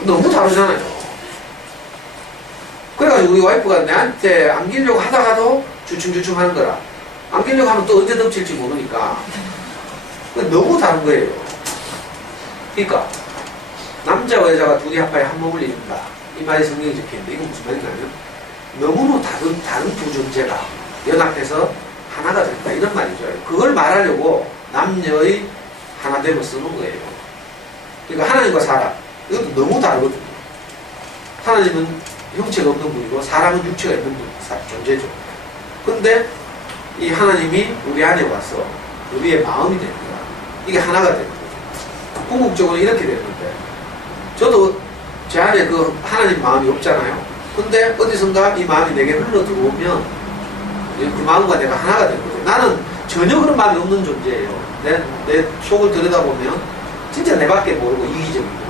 너무 다르잖아요. 그래가지고 우리 와이프가 내한테 안기려고 하다가도 주춤주춤 하는 거라. 안기려고 하면 또 언제 덮칠지 모르니까. 너무 다른 거예요. 그러니까 남자와 여자가 둘이 합하여 한 몸을 이룬다. 이 말이 성경에 적혀있는데 이건 무슨 말이냐면 너무나 다른 두 존재가 연합해서 하나가 된다. 이런 말이죠. 그걸 말하려고 남녀의 하나됨을 쓰는 거예요. 그러니까 하나님과 사람 이것도 너무 다르거든요. 하나님은 형체가 없는 분이고 사람은 육체가 있는 존재죠. 근데 이 하나님이 우리 안에 와서 우리의 마음이 됩니다. 이게 하나가 되는 거죠. 궁극적으로 이렇게 되는데 저도 제 안에 그 하나님 마음이 없잖아요. 근데 어디선가 이 마음이 내게 흘러 들어오면 그 마음과 내가 하나가 되는 거죠. 나는 전혀 그런 마음이 없는 존재예요. 내 속을 들여다보면 진짜 내밖에 모르고 이기적이고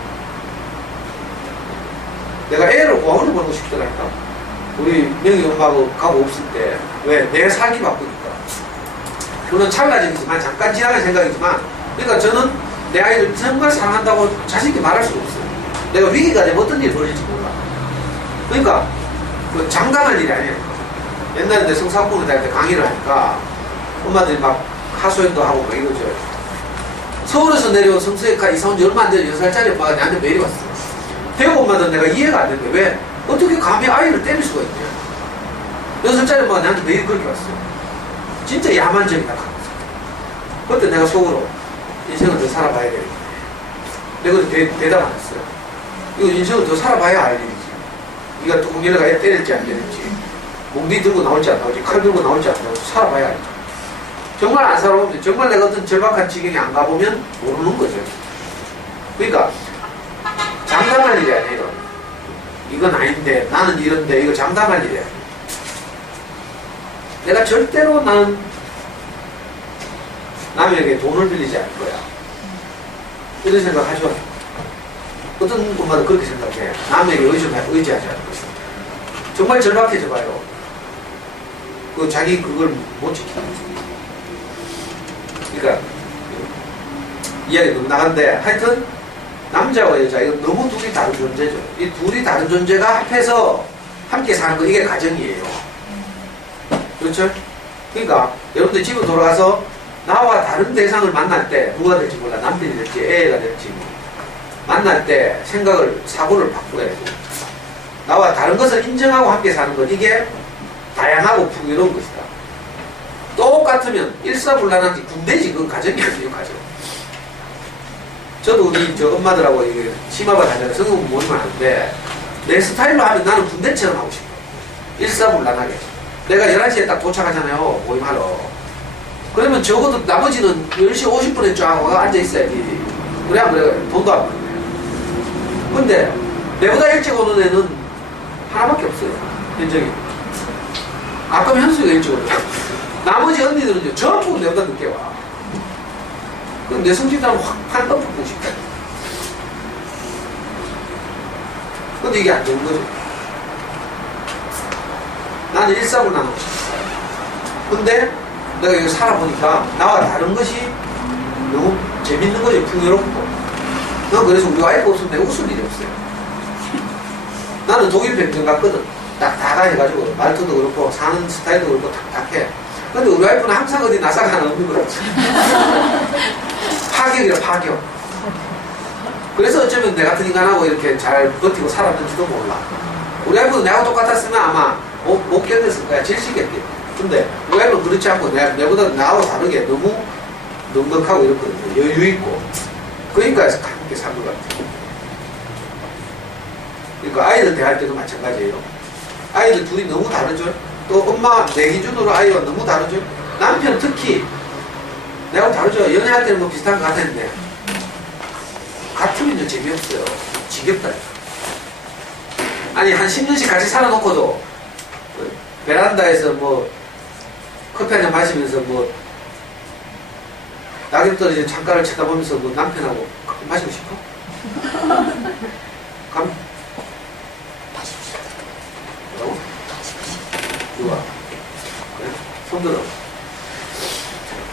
내가 애를 고아원을 보내고 싶더라니까. 우리 명희 엄마하고 가고 없을 때 왜? 내 살기 바쁘니까. 그건 찰나적이지만 잠깐 지나갈 생각이지만 그러니까 저는 내 아이를 정말 사랑한다고 자신있게 말할 수가 없어요. 내가 위기가 되면 어떤 일이 벌어질지 몰라. 그러니까 그 장담할 일이 아니에요. 옛날에 내 성사학원에 다닐 때 강의를 하니까 엄마들이 막 하소연도 하고 막 이러죠. 서울에서 내려온 성서에가 이사 온 지 얼마 안 된 6살짜리 엄마가 나한테 메일이 왔어. 대구 엄마들은 내가 이해가 안 되는데 왜? 어떻게 감히 아이를 때릴 수가 있냐. 6살짜리 엄마가 나한테 메일이 그렇게 왔어요. 진짜 야만적이다. 그때 내가 속으로 인생을 더 살아봐야 되겠다. 내가 대답 안 했어요. 이거 인생을 더 살아봐야 알 일이지. 네가 뚜껑 열어가 애 때릴지 안 때릴지, 몽디 들고 나올지 안 나올지, 칼 들고 나올지 안 나올지 살아봐야 알지. 정말 안 살아보면, 정말 내가 어떤 절박한 지경에 안 가보면 모르는 거죠. 그러니까 장담할 일이 아니에요. 이건 아닌데, 나는 이런데, 이거 장담할 일이 아니에요. 내가 절대로 나는 남에게 돈을 빌리지 않을 거야. 이런 생각하죠. 어떤 분마다 그렇게 생각해. 남에게 의지하지 않을 것이다. 정말 절박해져 봐요. 그 자기 그걸 못 지키는 거죠. 그러니까 이야기 너무 나간데 하여튼 남자와 여자 이건 너무 둘이 다른 존재죠. 이 둘이 다른 존재가 합해서 함께 사는 거 이게 가정이에요. 그렇죠? 그러니까 여러분들 집에 돌아가서 나와 다른 대상을 만날 때 누가 될지 몰라. 남편이 될지 애가 될지 만날 때 사고를 바꾸어야 돼. 나와 다른 것을 인정하고 함께 사는 것 이게 다양하고 풍요로운 것이다. 똑같으면 일사불란한지 군대지. 그건 가정이 아니에요. 가정. 저도 우리 엄마들하고 이게 심화반 하잖아요. 성은 모르면 안 돼. 내 스타일로 하면 나는 군대처럼 하고 싶어. 일사불란하게. 내가 11시에 딱 도착하잖아요. 모임하러. 그러면 적어도 나머지는 10시 50분에 쫙 와가 앉아있어야지. 그래야 그래. 돈도 안 받네. 근데 내보다 일찍 오는 애는 하나밖에 없어요. 현정이. 가끔 현수가 일찍 오더라고. 나머지 언니들은요, 전부 내보다 늦게 와. 그럼 내 성질다면 확 덮고 싶다. 근데 이게 안 되는 거죠. 나는 일사불란하고 싶어. 근데 내가 여기 살아보니까 나와 다른 것이 너무 재밌는 거죠. 풍요롭고. 난 그래서 우리 와이프 없으면 내가 웃을 일이 없어요. 나는 독일 병정 갔거든. 딱딱하 해가지고 말투도 그렇고 사는 스타일도 그렇고 딱딱해. 근데 우리 와이프는 항상 어디 나사가 하나 없는 거지. 파격이라 파격. 그래서 어쩌면 내 같은 인간하고 이렇게 잘 버티고 살았는지도 몰라. 우리 와이프는 내하고 똑같았으면 아마 못 견뎠을 거야. 질식했겠지. 근데 우리 와이프는 그렇지 않고 내보다 나하고 다르게 너무 넉넉하고 이렇거든요. 여유있고. 그러니까 함께 산 것 같아요. 그러니까 아이들 대할 때도 마찬가지예요. 아이들 둘이 너무 다르죠. 또 엄마 내 기준으로 아이와 너무 다르죠. 남편 특히 내하고 다르죠. 연애할 때는 뭐 비슷한 것 같았는데 같으면 재미없어요. 지겹다. 아니 한 10년씩 같이 살아놓고도 베란다에서 뭐 커피 한잔 마시면서 뭐 낙엽 떨어지는 창가를 쳐다보면서 뭐 남편하고 커피 마시고 싶어? 감? 뭐라고? 누가? 그래? 손들어.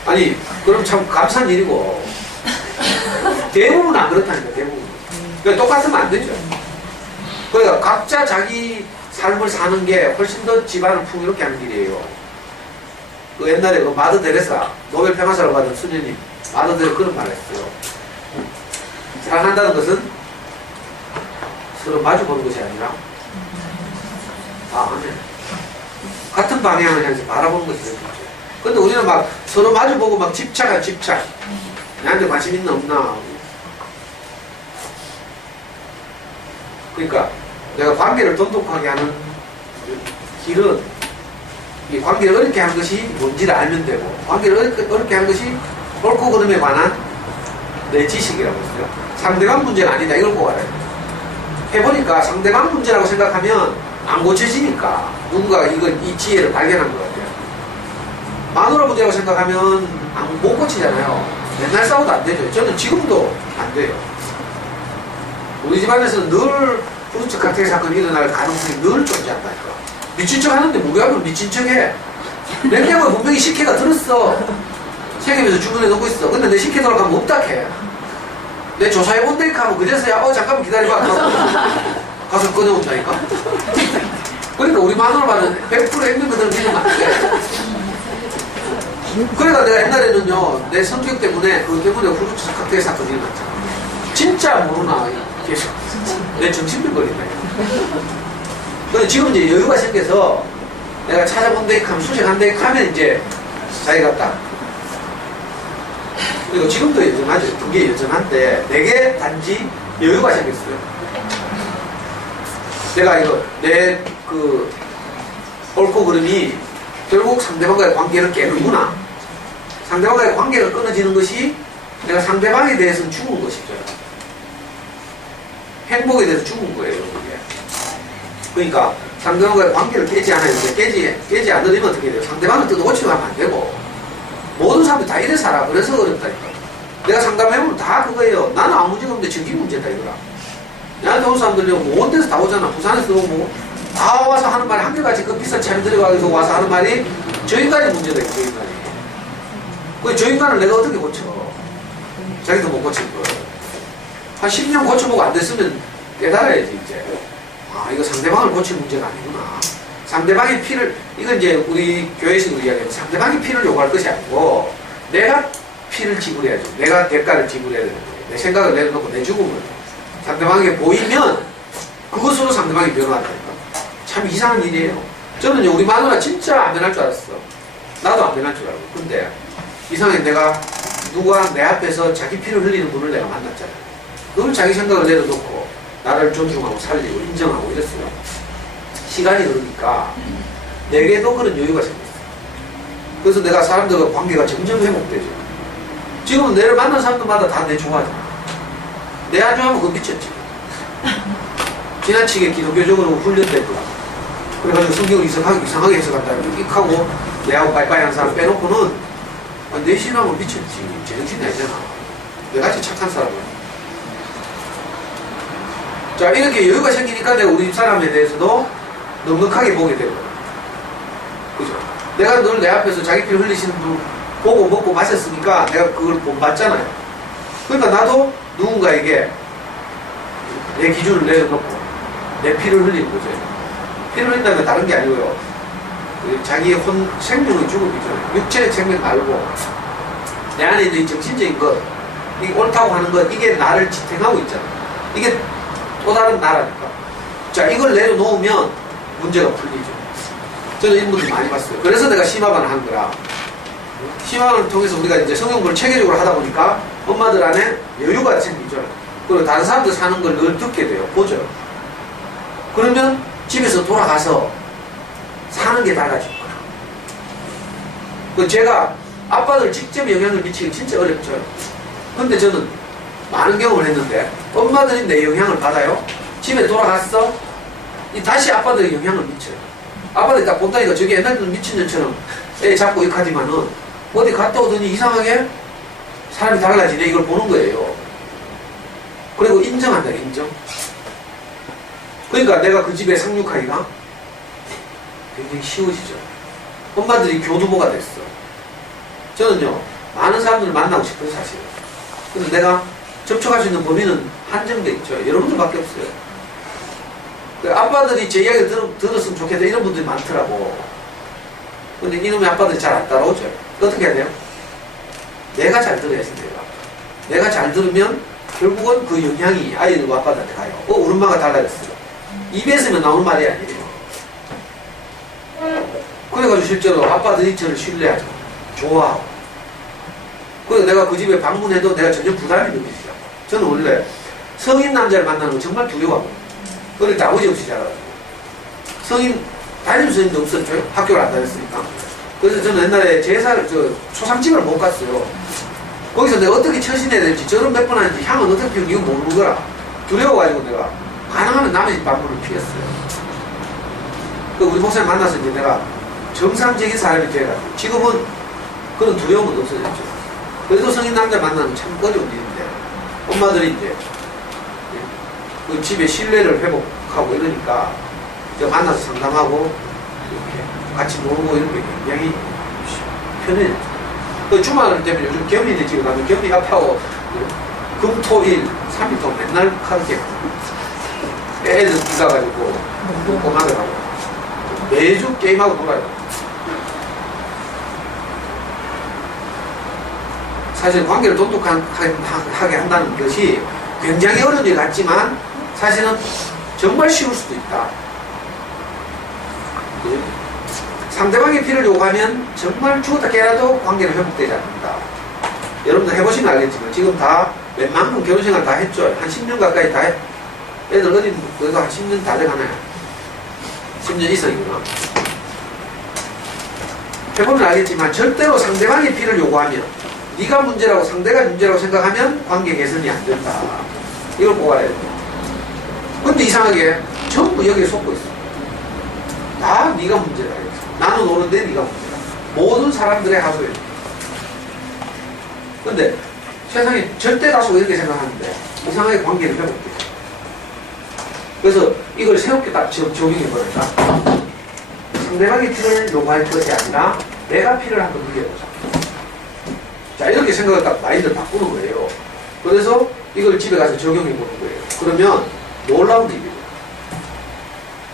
아니 그럼 참 감사한 일이고 대부분 안 그렇다니까. 대부분. 그러니까 똑같으면 안 되죠. 그러니까 각자 자기 삶을 사는 게 훨씬 더 집안을 풍요롭게 하는 길이에요. 그 옛날에 그 마더 데레사 노벨 평화상을 받은 수녀님 마더 데레 그런 말을 했어요. 사랑한다는 것은 서로 마주보는 것이 아니라 같은 방향을 향해서 바라보는 것이 되죠. 근데 우리는 막 서로 마주보고 막 집착. 나한테 관심 있나 없나. 그러니까 내가 관계를 돈독하게 하는 길은 이 관계를 어렵게 하는 것이 뭔지를 알면 되고 관계를 어렵게 하는 것이 옳고 그름에 관한 내 지식이라고 했어요. 상대방 문제가 아니다. 이걸 꼭 알아요. 해보니까 상대방 문제라고 생각하면 안 고쳐지니까 누군가 이 지혜를 발견한 것 같아요. 마누라 문제라고 생각하면 못 고치잖아요. 맨날 싸워도 안 되죠. 저는 지금도 안 돼요. 우리 집안에서는 늘 후르츠 칵테일 사건이 일어날 가능성이 늘 존재한다니까. 미친 척 하는데 무게하면 미친 척 해. 냉장고에 분명히 식혜가 들었어. 생기면서 주문해 놓고 있어. 근데 내 식혜 돌아가면 없다 해. 내 조사해본다니까 하면 그제서야 잠깐만 기다려봐 가서 꺼내온다니까. 그러니까 우리 마누라는 100% 있는 것들을 믿으면 안 돼. 그러니까 내가 옛날에는요 내 성격 때문에 그것 때문에 후르츠 칵테일 사건이 일어났잖아. 진짜 모르나 계속 내 정신병 걸린다. 근데 지금 이제 여유가 생겨서 내가 찾아본다니까 하면 수색한다니까 하면 이제 자기가 딱. 그리고 지금도 여전하죠. 그게 여전한데 내게 단지 여유가 생겼어요. 내가 내 옳고 그름이 결국 상대방과의 관계를 깨는구나. 상대방과의 관계가 끊어지는 것이 내가 상대방에 대해서는 죽은 것이죠. 행복에 대해서 죽은 거예요. 그게. 그러니까 상대방과의 관계를 깨지 않아야 되는데 깨지 않으려면 어떻게 돼요? 상대방을 뜯어 고치고 하면 안 되고 모든 사람들이 다 이래 살아. 그래서 어렵다니까. 내가 상담해보면 다 그거예요. 나는 아무 문제가 없는데 전기 문제다 이거라. 나한테 온 사람들요 온 데서 다 오잖아. 부산에서 오고 다 와서 하는 말이 한결같이 그 비싼 차를 들어가서 와서 하는 말이 저 인간이 문제다. 저 인간이. 저 인간을 내가 어떻게 고쳐. 자기도 못 고칠 거야. 한 10년 고쳐보고 안 됐으면 깨달아야지 이제. 이거 상대방을 고칠 문제가 아니구나. 상대방의 피를, 이건 이제 우리 교회에서 이야기하는 상대방의 피를 요구할 것이 아니고 내가 피를 지불해야죠. 내가 대가를 지불해야 되는 거예요. 내 생각을 내려놓고 내 죽음을 상대방에게 보이면 그것으로 상대방이 변화한다니까. 참 이상한 일이에요. 저는 우리 마누라 진짜 안 변할 줄 알았어. 나도 안 변할 줄 알고. 근데 이상하게 내가 누가 내 앞에서 자기 피를 흘리는 분을 내가 만났잖아요. 늘 자기 생각을 내려놓고 나를 존중하고 살리고 인정하고 이랬어요. 시간이 흐르니까 내게도 그런 여유가 생겼어요. 그래서 내가 사람들과 관계가 점점 회복되죠. 지금은 내를 만난 사람들마다 다 내 좋아하잖아. 내 안 좋아하면 그거 미쳤지. 지나치게 기독교적으로 훈련됐구나. 그래가지고 성경을 이상하게 해석한다. 이렇게 하고 내하고 빠이빠이 하는 사람 빼놓고는 내 신앙은 미쳤지. 제정신이 아니잖아. 내같이 착한 사람은. 자, 이렇게 여유가 생기니까 내가 우리 사람에 대해서도 넉넉하게 보게 되고. 그죠? 내가 늘 내 앞에서 자기 피 흘리시는 분 보고 먹고 마셨으니까 내가 그걸 본받잖아요. 그러니까 나도 누군가에게 내 기준을 내려놓고 내 피를 흘리는 거죠. 피를 흘린다는 건 다른 게 아니고요. 자기의 생명의 죽음이죠. 육체의 생명 말고 내 안에 있는 이 정신적인 것, 이게 옳다고 하는 것, 이게 나를 지탱하고 있잖아. 이게 또 다른 나라니까. 자, 이걸 내려놓으면 문제가 풀리죠. 저는 이런 분들 많이 봤어요. 그래서 내가 심화반을 한 거라. 심화반을 통해서 우리가 이제 성경공부를 체계적으로 하다 보니까 엄마들 안에 여유가 생기죠. 그리고 다른 사람들 사는 걸 늘 듣게 돼요. 보죠. 그러면 집에서 돌아가서 사는 게 달라질 거야. 그 제가 아빠들 직접 영향을 미치기 진짜 어렵죠. 근데 저는 많은 경험을 했는데 엄마들이 내 영향을 받아요. 집에 돌아갔어. 다시 아빠들이 영향을 미쳐요. 아빠들이 딱 본다니까 저게 옛날에는 미친년처럼 애 잡고 익하지만은 어디 갔다 오더니 이상하게 사람이 달라지네. 이걸 보는 거예요. 그리고 인정한다. 인정. 그러니까 내가 그 집에 상륙하기가 굉장히 쉬워지죠. 엄마들이 교두보가 됐어. 저는요, 많은 사람들을 만나고 싶어요, 사실. 근데 내가 접촉할 수 있는 범위는 한정돼 있죠. 여러분들밖에 없어요. 아빠들이 제 이야기를 들었으면 좋겠다 이런 분들이 많더라고. 근데 이놈의 아빠들이 잘 안 따라오죠. 어떻게 해야 돼요? 내가 잘 들어야지. 내가 잘 들으면 결국은 그 영향이 아이들과 아빠들한테 가요. 우리 엄마가 달라졌어요. 입에서만 나오는 말이 아니에요. 그래가지고 실제로 아빠들이 저를 신뢰하죠. 좋아하고. 그래서 내가 그 집에 방문해도 내가 전혀 부담이 느껴지죠. 저는 원래 성인 남자를 만나는 거 정말 두려워하고. 그럴 때 아버지 없이 자라가지고. 성인, 담임 선생님도 없었죠. 학교를 안 다녔으니까. 그래서 저는 옛날에 초상집을 못 갔어요. 거기서 내가 어떻게 처신해야 될지, 저런 몇 번 하는지, 향은 어떻게 피우는지 이거 모르는 거라. 두려워가지고 내가 가능하면 남의 집 방문을 피했어요. 우리 목사님 만나서 이제 내가 정상적인 사람이 돼가지고, 지금은 그런 두려움은 없어졌죠. 그래도 성인 남자 만나는 참 어려운 일인데, 엄마들이 이제 그 집의 신뢰를 회복하고 이러니까 만나서 상담하고 이렇게 같이 놀고 이런 게 굉장히 편해졌죠. 그 주말 되면 요즘 겸인에 지금 가면 겸이 합하고 금, 토, 일 3일 동안 맨날 하게 애들 비가가지고 꼼꼼하게 가고 매주 게임하고 놀아요. 사실 관계를 돈독하게 한다는 것이 굉장히 어려운 일 같지만 사실은 정말 쉬울 수도 있다. 상대방의 피를 요구하면 정말 죽었다 깨라도 관계는 회복되지 않는다. 여러분들 해보시면 알겠지만 지금 다 웬만큼 결혼생활 다 했죠. 한 10년 가까이 다 했. 애들 어린 그래도 한 10년 다 돼가나요? 10년 이상이구나. 해보면 알겠지만 절대로 상대방의 피를 요구하면 네가 문제라고 상대가 문제라고 생각하면 관계 개선이 안 된다. 이걸 꼭 알아야 돼요. 근데 이상하게 전부 여기에 속고 있어. 다 네가 문제다. 나는 오는데 네가 문제다. 모든 사람들의 하소연. 근데 세상에 절대 다수가 이렇게 생각하는데 이상하게 관계를 회복돼요. 그래서 이걸 새롭게 딱 적용해보니까 상대방의 피를 요구할 것이 아니라 내가 피를 한번 흘려보자. 자, 이렇게 생각을 딱 마인드를 바꾸는 거예요. 그래서 이걸 집에 가서 적용해보는 거예요. 그러면 놀라운 일이에요.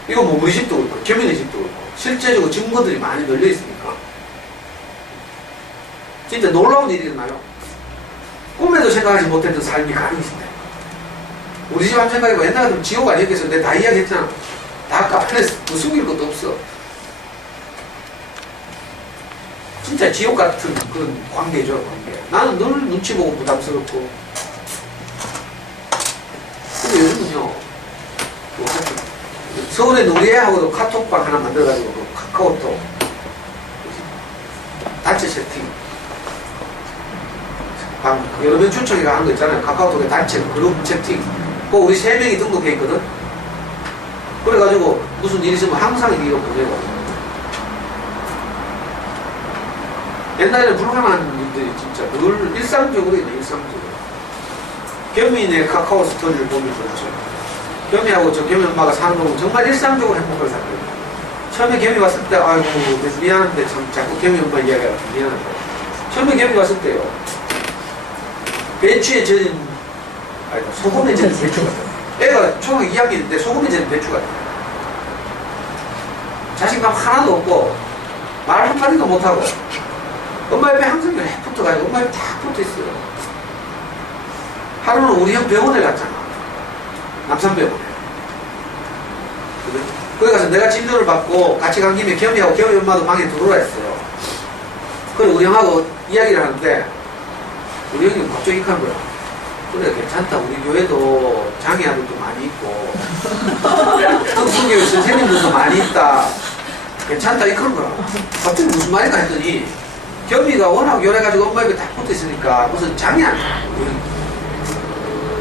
이거 뭐 우리 집도 그렇고 겸연의 집도 그렇고 실제적으로 증거들이 많이 널려 있으니까 진짜 놀라운 일이 일어나요. 꿈에도 생각하지 못했던 삶이 가능해진다. 우리 집 한번 생각해봐. 옛날 같으면 지옥 아니었겠어. 내가 다 이야기했잖아. 다 까발렸어. 뭐 숨길 것도 없어. 진짜 지옥 같은 그런 관계죠. 관계. 나는 늘 눈치 보고 부담스럽고. 근데 요즘은요, 서울에 우리애하고도 카톡방 하나 만들어가지고 그 카카오톡 단체 채팅 방 여러 명 추천이가 한 거 있잖아요. 카카오톡에 단체 그룹 채팅 그거 우리 3명이 등록해 있거든. 그래가지고 무슨 일 있으면 항상 이거 보내고. 옛날에는 불가능한 일들이 진짜 늘 일상적으로 있네. 일상적으로. 겸이네 카카오 스토리를 보면 그렇죠. 겸이하고 저 겸이 엄마가 사는 거 보면 정말 일상적으로 행복을 살거든요. 처음에 겸이 왔을 때 아이고 미안한데 참 자꾸 겸이 엄마 이야기가 미안한데 처음에 겸이 왔을 때요 배추에 절인 소금에 절인 배추 같아요. 애가 초등학교 2학년인데 소금에 절인 배추 같아요. 자신감 하나도 없고 말 한마디도 못하고 엄마 옆에 항상 이렇게 붙어가지고 엄마 옆에 딱 붙어있어요. 하루는 우리 형 병원에 갔잖아. 남산병원에. 거기 가서 내가 진료를 받고 같이 간 김에 겸이하고 겸이 엄마도 방에 들어오라 했어요. 그래 우리 형하고 이야기를 하는데 우리 형이 갑자기 익한 거야. 그래 괜찮다. 우리 교회도 장애아들도 많이 있고 특수교육 선생님들도 많이 있다. 괜찮다 이런 거야. 갑자기 무슨 말인가 했더니 겸이가 워낙 요래가지고 엄마 옆에 딱 붙어있으니까 무슨 장애 아니야.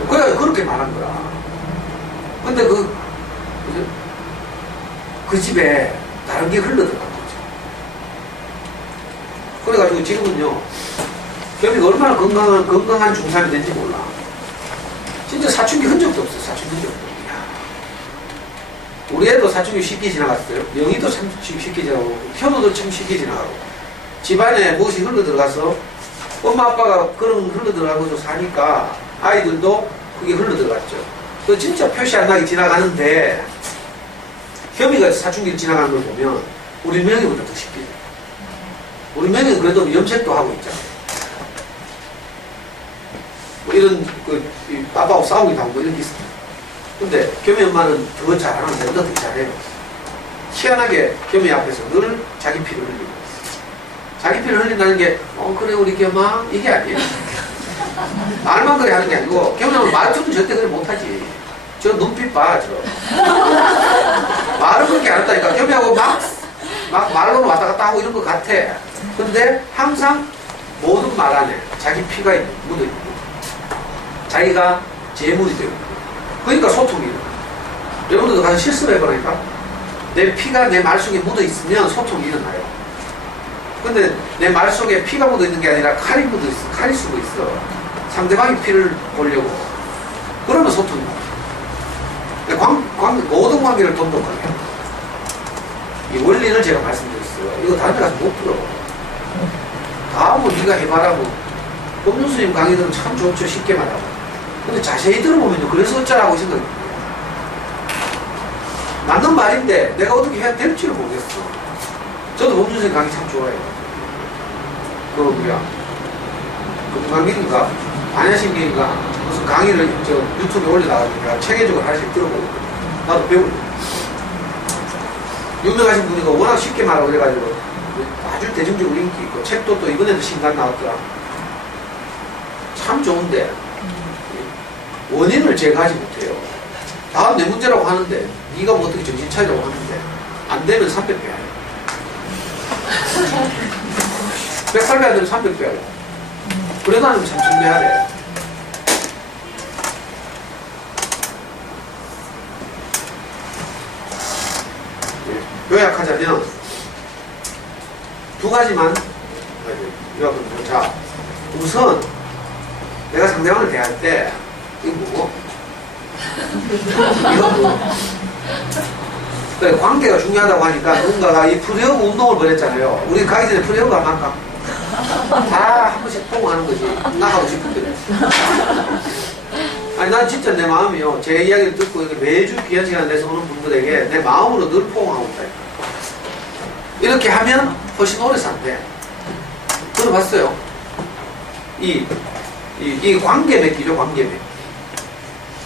그래 그렇게 말한 거야. 근데 그 집에 다른 게 흘러들어간 거죠. 그래가지고 지금은요 겸이가 얼마나 건강한 중3이 된지 몰라. 진짜 사춘기 흔적도 없어. 사춘기 흔적도. 우리 애도 사춘기 쉽게 지나갔어요. 영희도 참 쉽게 지나가고 현우도 참 쉽게 지나가고 집안에 무엇이 흘러들어가서 엄마 아빠가 그런 흘러들어간 것으로 사니까 아이들도 그게 흘러들어갔죠. 그 진짜 표시 안 나게 지나가는데 겸이가 사춘기를 지나가는 걸 보면 우리 명희보다 더 쉽게 돼요. 우리 명희는 그래도 염색도 하고 있잖아요. 뭐 이런 아빠하고 싸우기도 하고 이런 게 있어요. 근데 겸이 엄마는 더 잘하는데 너도 잘해요. 희한하게 겸이 앞에서 늘 자기 피를 흘리고 있어요. 자기 피를 흘린다는 게 그래 우리 겸아 이게 아니에요. 말만 그래 하는 게 아니고 겸이는 말투는 절대 그래 못하지. 저 눈빛 봐. 말은 그렇게 안 한다니까. 겸이하고 막 말로는 왔다 갔다 하고 이런 것 같아. 근데 항상 모든 말 안에 자기 피가 묻어있고 자기가 재물이 되고 그러니까 소통이 일어나요. 여러분들도 가서 실수를 해보라니까. 내 피가 내 말 속에 묻어있으면 소통이 일어나요. 근데 내 말 속에 피가 묻어있는 게 아니라 칼이 묻어있어. 칼이 쓰고 있어. 상대방의 피를 보려고. 그러면 소통이 나요. 모든 관계를 돈독하게 해요. 이 원리를 제가 말씀드렸어요. 이거 다른 데 가서 못 들어. 다음은 네가 해봐라고. 법륜스님 강의들은 참 좋죠. 쉽게 말하고. 근데 자세히 들어보면요. 그래서 어쩌라고 생각이 듭니다. 맞는 말인데 내가 어떻게 해야 될지를 모르겠어. 저도 법륜스님 강의 참 좋아해요. 그 뭐야 금강길인가 반야신길인가 무슨 강의를 유튜브에 올려놔가지고 내가 체계적으로 하나씩 들어보거든요. 나도 배우고 유명하신 분이고 워낙 쉽게 말하고 그래가지고 아주 대중적으로 인기 있고 책도 또 이번에도 신간 나왔더라. 참 좋은데 원인을 제거하지 못해요. 다음 내 문제라고 하는데 네가 뭐 어떻게 정신 차리라고 하는데 안 되면 300 빼야 해. 108배 안 되면 300 빼야 해. 그래도 안 되면 3000 빼야 돼. 요약하자면 두 가지만 요약은 자 우선 내가 상대방을 대할 때 이거 뭐고? 이거 뭐? 그래, 관계가 중요하다고 하니까 누군가가 이 프레어그 운동을 벌였잖아요. 우리 가기 전에 프레어그 안 할까? 다 한 번씩 포옹하는 거지. 나가고 싶은데. 아니 난 진짜 내 마음이요. 제 이야기를 듣고 매주 귀한 시간 내서 오는 분들에게 내 마음으로 늘 포옹하고 있다. 이렇게 하면 훨씬 오래 산대. 들어봤어요. 이 관계 맺기죠. 관계 맺기.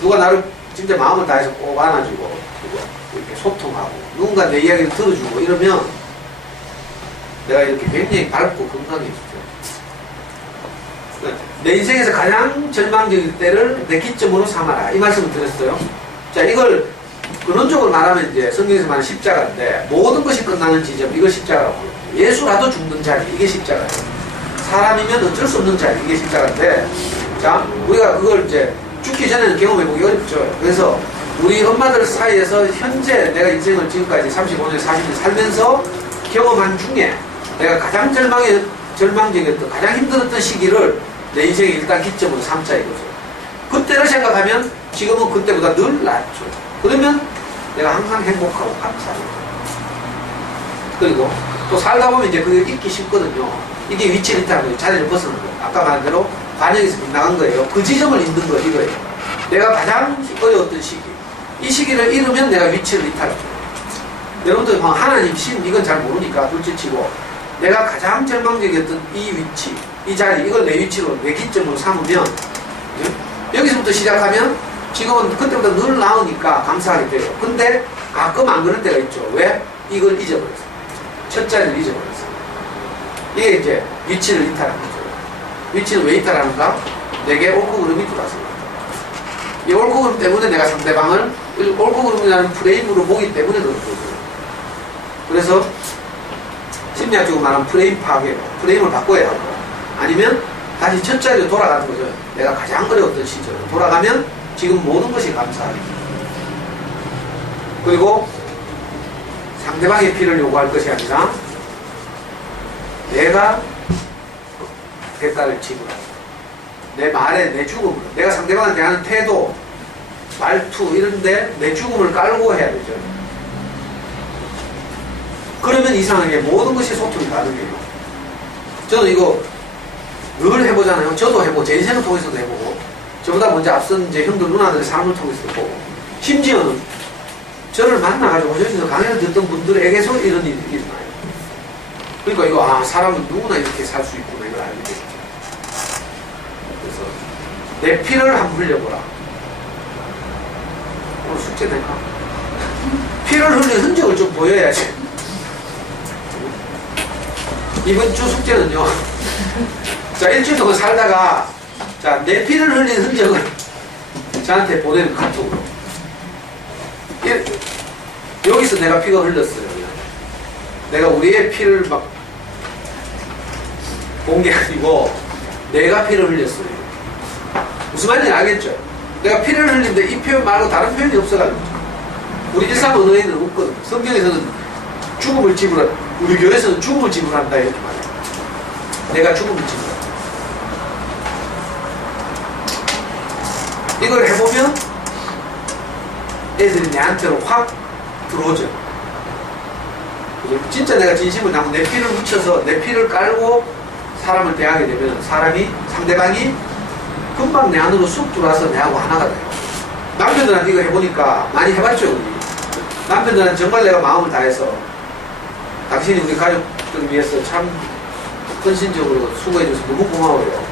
누가 나를 진짜 마음을 다해서 꼭 안아주고 이렇게 소통하고 누군가 내 이야기를 들어주고 이러면 내가 이렇게 굉장히 밝고 건강해지죠. 내 인생에서 가장 절망적일 때를 내 기점으로 삼아라. 이 말씀을 드렸어요. 자, 이걸 근원적으로 말하면 이제 성경에서 말하는 십자가인데 모든 것이 끝나는 지점, 이걸 십자가라고 불러요. 예수라도 죽는 자리, 이게 십자가예요. 사람이면 어쩔 수 없는 자리, 이게 십자가인데 자, 우리가 그걸 이제 죽기 전에는 경험해보기 어렵죠. 그래서 우리 엄마들 사이에서 현재 내가 인생을 지금까지 35년, 40년 살면서 경험한 중에 내가 가장 절망적이었던, 가장 힘들었던 시기를 내 인생의 일단 기점으로 삼자 이거죠. 그때를 생각하면 지금은 그때보다 늘 낫죠. 그러면 내가 항상 행복하고 감사해요. 그리고 또 살다 보면 이제 그게 잊기 쉽거든요. 이게 위치를 이탈하는 거예요. 자리를 벗어나는 거예요. 아까 말한 대로 관역에서 빗나간 거예요. 그 지점을 잊는 거 이거예요. 내가 가장 어려웠던 시기. 이 시기를 잃으면 내가 위치를 이탈하죠. 여러분들 하나님, 신 이건 잘 모르니까 둘째치고 내가 가장 절망적이었던 이 위치, 이 자리, 이걸 내 위치로, 내 기점으로 삼으면 여기서부터 시작하면 지금은 그때보다 늘 나으니까 감사하게 돼요. 근데 가끔 안 그럴 때가 있죠. 왜? 이걸 잊어버렸어요. 첫 자리를 잊어버렸어요. 이게 이제 위치를 이탈한 거죠. 위치는 왜 이탈하는가? 내게 옳고 그름이 들어와서 이 옳고 그름 때문에 내가 상대방을 옳고 그름이라는 프레임으로 보기 때문에 그런 거죠. 그래서 심리학적으로 말하면 프레임 파괴, 프레임을 바꿔야 하고, 아니면 다시 첫 자리로 돌아가는 거죠. 내가 가장 어려웠던 시절 돌아가면 지금 모든 것이 감사하게. 그리고 상대방의 피를 요구할 것이 아니라 내가 대가를 지불하고 내 말에 내 죽음을, 내가 상대방을 대하는 태도, 말투 이런데 내 죽음을 깔고 해야 되죠. 그러면 이상하게 모든 것이 소통이 가능해요. 저는 이거 늘 해보잖아요. 저도 해보고 제 인생을 통해서도 해보고 저보다 먼저 앞선 제 형들 누나들의 삶을 통해서도 보고, 심지어는 저를 만나가지고 여기서 강연을 듣던 분들에게서 이런 일이 일어나요. 그러니까 이거 사람은 누구나 이렇게 살 수 있구나 이걸 알게 되죠. 그래서 내 피를 한번 흘려보라. 오늘 숙제 될까? 피를 흘린 흔적을 좀 보여야지. 이번 주 숙제는요. 자, 일주일 동안 살다가 자, 내 피를 흘린 흔적을 저한테 보내는 카톡으로. 여기서 내가 피가 흘렀어요. 내가 우리의 피를 막 본 게 아니고 내가 피를 흘렸어요. 무슨 말인지 알겠죠? 내가 피를 흘린데 이 표현 말고 다른 표현이 없어가지고. 우리 일상 언어에는 없거든. 성경에서는 죽음을 지불한, 우리 교회에서는 죽음을 지불한다 이렇게 말해요. 내가 죽음을 지불한다. 이걸 해보면 애들이 내한테로 확 들어오죠. 진짜 내가 진심을 담고 내 피를 묻혀서 내 피를 깔고 사람을 대하게 되면 상대방이 금방 내 안으로 쑥 들어와서 내하고 하나가 돼요. 남편들한테 이거 해보니까 많이 해봤죠. 우리 남편들은 정말 내가 마음을 다해서 당신이 우리 가족들을 위해서 참 헌신적으로 수고해줘서 너무 고마워요.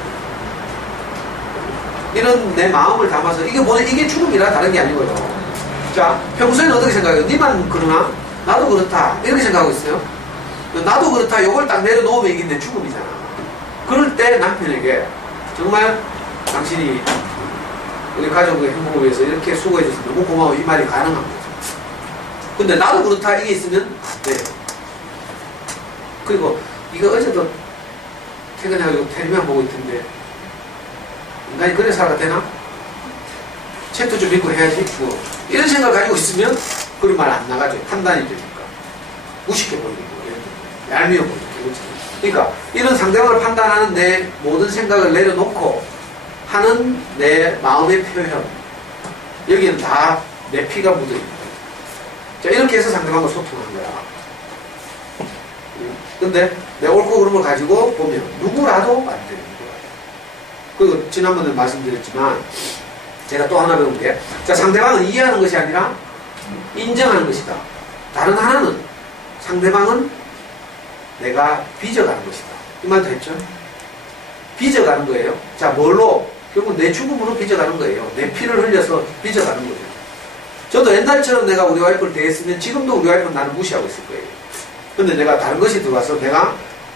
이런 내 마음을 담아서 이게 죽음이라 다른 게 아니고요. 자, 평소에는 어떻게 생각해요? 니만 그러나? 나도 그렇다. 이렇게 생각하고 있어요. 나도 그렇다. 요걸 딱 내려놓으면 이게 내 죽음이잖아. 그럴 때 남편에게 정말 당신이 우리 가족의 행복을 위해서 이렇게 수고해줘서 너무 고마워. 이 말이 가능한 거죠. 근데 나도 그렇다. 이게 있으면 네. 그리고 이거 어제도 퇴근하고 텔레비전 보고 있던데 인간이 그래 살아가 되나? 책도 좀 읽고 해야지. 뭐 이런 생각을 가지고 있으면 그런 말 안 나가죠. 판단이 되니까. 무식해 보이고, 얄미워 보이고. 그러니까, 이런 상대방을 판단하는 내 모든 생각을 내려놓고 하는 내 마음의 표현. 여기는 다 내 피가 묻어있는 거예요. 자, 이렇게 해서 상대방과 소통하는 거야. 근데 내 옳고 그름을 가지고 보면 누구라도 안 되는 거야. 그리고 지난번에 말씀드렸지만, 제가 또 하나 배운 게, 자, 상대방은 이해하는 것이 아니라 인정하는 것이다. 다른 하나는 상대방은 내가 빚어가는 것이다. 이 말도 했죠? 빚어가는 거예요. 자, 뭘로? 결국 내 죽음으로 빚어가는 거예요. 내 피를 흘려서 빚어가는 거예요. 저도 옛날처럼 내가 우리 와이프를 대했으면 지금도 우리 와이프는 나를 무시하고 있을 거예요. 근데 내가 다른 것이 들어와서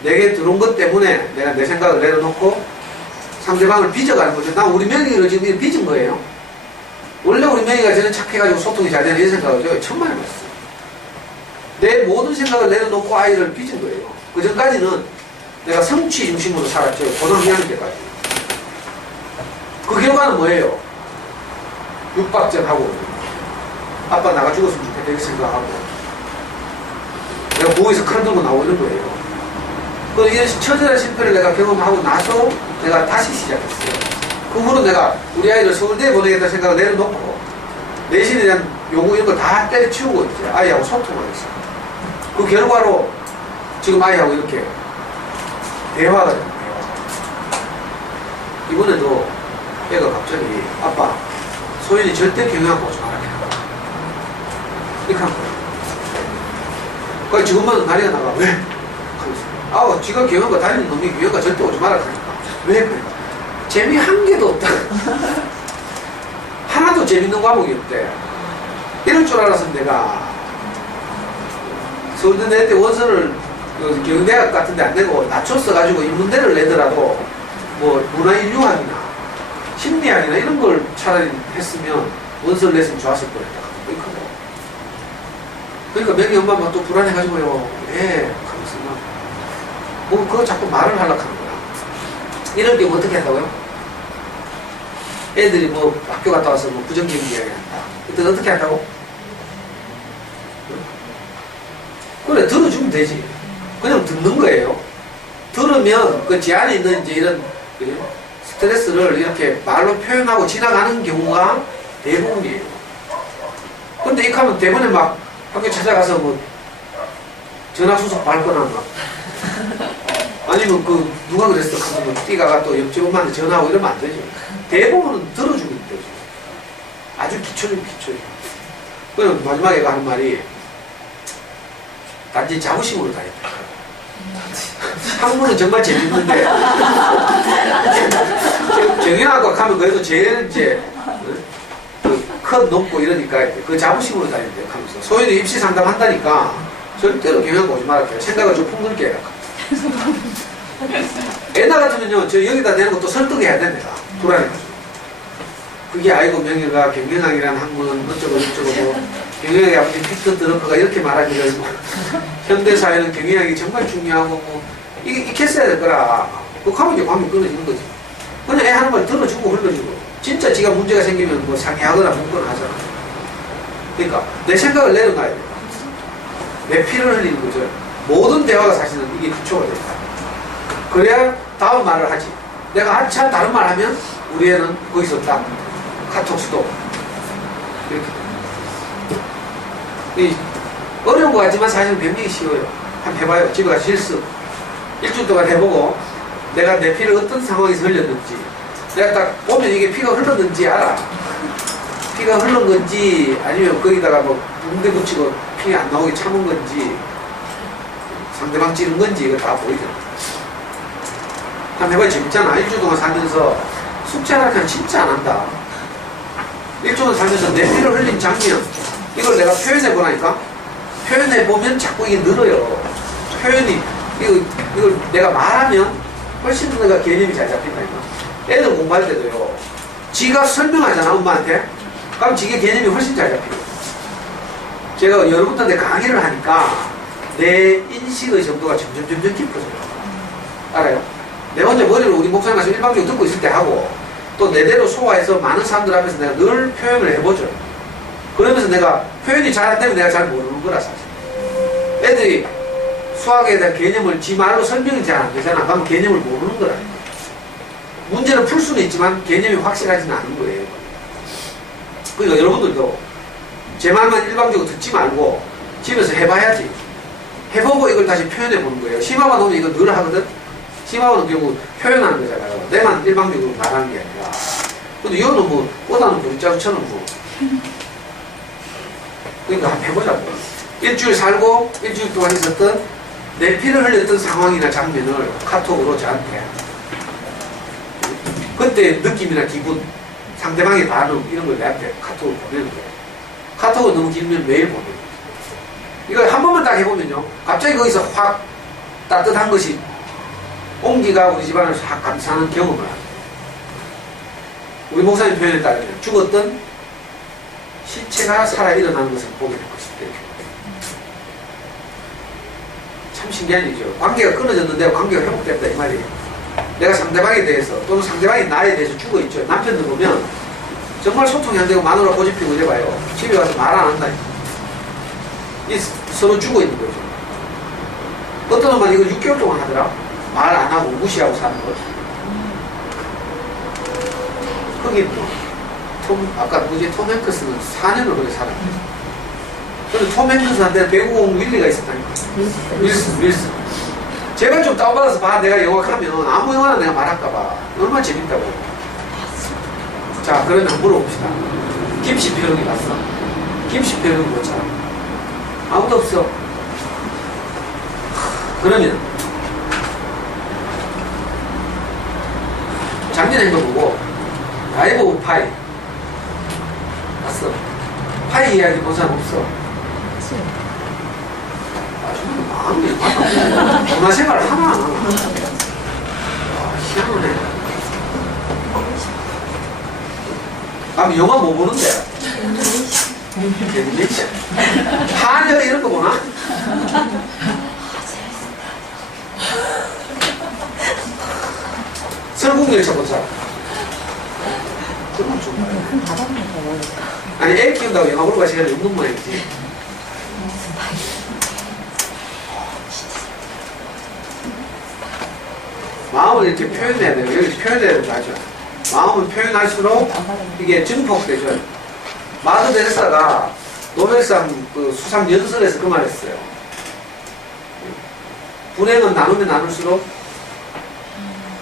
내게 들어온 것 때문에 내가 내 생각을 내려놓고 상대방을 빚어가는 거죠. 난 우리 명희를 지금 빚은 거예요. 원래 우리 명희가 저는 착해가지고 소통이 잘 되는 이 생각을 천만에 봤어요. 내 모든 생각을 내려놓고 아이를 빚은 거예요. 그 전까지는 내가 성취 중심으로 살았죠. 고등학교 2학년 때까지. 그 결과는 뭐예요? 육박전하고 아빠 나가 죽었으면 좋겠다 이렇게 생각하고 내가 부엌에서 칼 들고 나오는 거예요. 그 이런 처절한 실패를 내가 경험하고 나서 내가 다시 시작했어요. 그 후로 내가 우리 아이를 서울대에 보내겠다는 생각을 내려놓고 내신에 대한 요구 이런 걸 다 때려치우고 이제 아이하고 소통을 했어요. 그 결과로 지금 아이하고 이렇게 대화가 됩니다. 이번에도 애가 갑자기 아빠 소연이 절대 경영학 보지 말아야 이렇게 한 거예요. 그러니까 지금만 난리가 나가. 왜? 하면서. 지가 경영과 다니는 놈이 경영과 절대 오지 말라 그러니까. 왜? 그래? 재미 한 개도 없다. 하나도 재밌는 과목이 없대. 이럴 줄 알았으면 내가 서울대 낼 때 원서를 경대학 같은 데 안 내고 낮췄어가지고 인문대를 내더라도 뭐 문화인류학이나 심리학이나 이런 걸 차라리 했으면 원서를 냈으면 좋았을 뻔했다. 그러니까 명희 엄마가 또 불안해가지고요. 예, 하면서 뭐 그거 자꾸 말을 하려고 하는 거야. 이럴 때 어떻게 한다고요? 애들이 뭐 학교 갔다 와서 뭐 부정적인 이야기 한다. 그때 어떻게 한다고? 그래, 들어주면 되지. 그냥 듣는 거예요. 들으면 그 제 안에 있는 이제 이런 스트레스를 이렇게 말로 표현하고 지나가는 경우가 대부분이에요. 근데 이렇게 하면 대부분에 막 학교 찾아가서 뭐 전화수석 밟거나 막 아니면 그 누가 그랬어 하면 뭐 뛰가가 또 옆집 엄마한테 전화하고 이러면 안 되죠. 대부분은 들어주면 되죠. 아주 기초는 기초예요. 그럼 마지막에 하는 말이 단지 자부심으로 다녔다. 학문은 정말 재밌는데 경영학과 가면 그래도 제일 이제 큰 높고 이러니까 그 자부심으로 다닌대요 하면서 소연이 입시 상담한다니까 절대로 경영학과 오지 말아요. 생각을 좀 풍들게 해라. 옛날 같으면요 저 여기다 대는 것도 설득해야 됩니다. 불안해가지고 그게 아이고 명예가 경영학이라는 학문은 어쩌고 저쩌고 뭐 경영학의 아버지 픽터 드러커가 이렇게 말하기를 뭐 현대사회는 경영학이 정말 중요하고 뭐 이게 익혔어야 될 거라. 그거 하면 이제 관계 끊어지는 거지. 그냥 애 하는 말 들어주고 흘러주고 진짜 지가 문제가 생기면 뭐 상의하거나 묻거나 하잖아. 그러니까 내 생각을 내려놔야 돼. 내 피를 흘리는 거죠. 모든 대화가 사실은 이게 기초가 된다. 그래야 다음 말을 하지. 내가 한참 다른 말 하면 우리 애는 거기서 딱 카톡 수도 이렇게. 어려운 거 같지만 사실은 굉장히 쉬워요. 한번 해봐요. 집에 가서 실습. 일주일 동안 해보고 내가 내 피를 어떤 상황에서 흘렸는지 내가 딱 보면 이게 피가 흘렀는지 알아. 피가 흘른 건지 아니면 거기다가 뭐 붕대 붙이고 피 안 나오게 참은 건지 상대방 찌른 건지 이거 다 보이잖아. 한번 해봐야 재밌잖아. 일주일 동안 살면서 숙제를 그냥 진짜 안 한다. 일주일 동안 살면서 내 피를 흘린 장면 이걸 내가 표현해보라니까. 표현해보면 자꾸 이게 늘어요. 표현이 이걸 내가 말하면 훨씬 더 내가 개념이 잘 잡힌다니까. 애들 공부할 때도요 지가 설명하잖아 엄마한테. 그럼 지게 개념이 훨씬 잘 잡혀요. 제가 여러분들한테 강의를 하니까 내 인식의 정도가 점점 깊어져요. 알아요? 내 혼자 머리를 우리 목사님 가서 일방적으로 듣고 있을 때 하고 또 내대로 소화해서 많은 사람들 앞에서 내가 늘 표현을 해보죠. 그러면서 내가 표현이 잘 안 되면 내가 잘 모르는 거라 사실. 애들이 수학에 대한 개념을 지 말로 설명이 잘 안 되잖아. 그러면 개념을 모르는 거라. 문제를 풀 수는 있지만 개념이 확실하지는 않은 거예요. 그러니까 여러분들도 제 말만 일방적으로 듣지 말고 집에서 해봐야지. 해보고 이걸 다시 표현해 보는 거예요. 심화반 오면 이거 늘 하거든. 심화반은 결국 표현하는 거잖아요. 내만 일방적으로 말하는 게 아니라. 근데 이거는 뭐 보다는 보리자루처럼 뭐. 그러니까 한번 해보자고. 일주일 살고 일주일 동안 있었던 내 피를 흘렸던 상황이나 장면을 카톡으로 저한테 그때 느낌이나 기분 상대방의 반응 이런 걸 내한테 카톡으로 보내는 거예요. 카톡은 너무 길면 매일 보내는 거예요. 이거 한 번만 딱 해보면요 갑자기 거기서 확 따뜻한 것이 온기가 우리 집안을 확 감싸는 경험을 합니다. 우리 목사님 표현에 따르면 죽었던 시체가 살아 일어나는 것을 보게 될 것이다. 참 신기한 일이죠. 관계가 끊어졌는데 관계가 회복됐다 이 말이에요. 내가 상대방에 대해서 또는 상대방이 나에 대해서 죽어있죠. 남편들 보면 정말 소통이 안 되고 마누라 고집피고 이래봐요. 집에 가서 말 안 한다니까. 서로 죽어있는 거죠. 어떤 놈만 이거 6개월 동안 하더라. 말 안 하고 무시하고 사는 거죠. 거기 뭐 아까 뭐지 톰 행크스는 4년을 그래 살았어요. 근데 톰 행크스한테 배구공 윌리가 있었다니까. 윌슨. 제발 좀 다운받아서 봐. 내가 영화하면 아무 영화나 내가 말할까봐. 얼마나 재밌다고. 자, 그러면 한번 물어봅시다. 김씨표현이 봤어? 김씨표현은 뭐 참? 아무도 없어. 그러면 작년에 이거 보고 라이브 오브 파이 봤어. 파이 이야기 본 사람 없어. 아, 정말 마음이 많아. 문화생활 하나 안 하나. 와, 희한하네. 아, 영화 뭐 보는데? 애니메이션. 한여 이런 거 보나? 설국열차 본 사람. 그런 좀 아니, 애 키운다고 영화 보러 갈 시간이 없는 모양이지. 마음을 이렇게 표현해야 돼요. 여기 표현해야 된다 하죠. 마음을 표현할수록 이게 증폭되죠. 마더 데레사가 노벨상 그 수상 연설에서 그 말 했어요. 불행은 나누면 나눌수록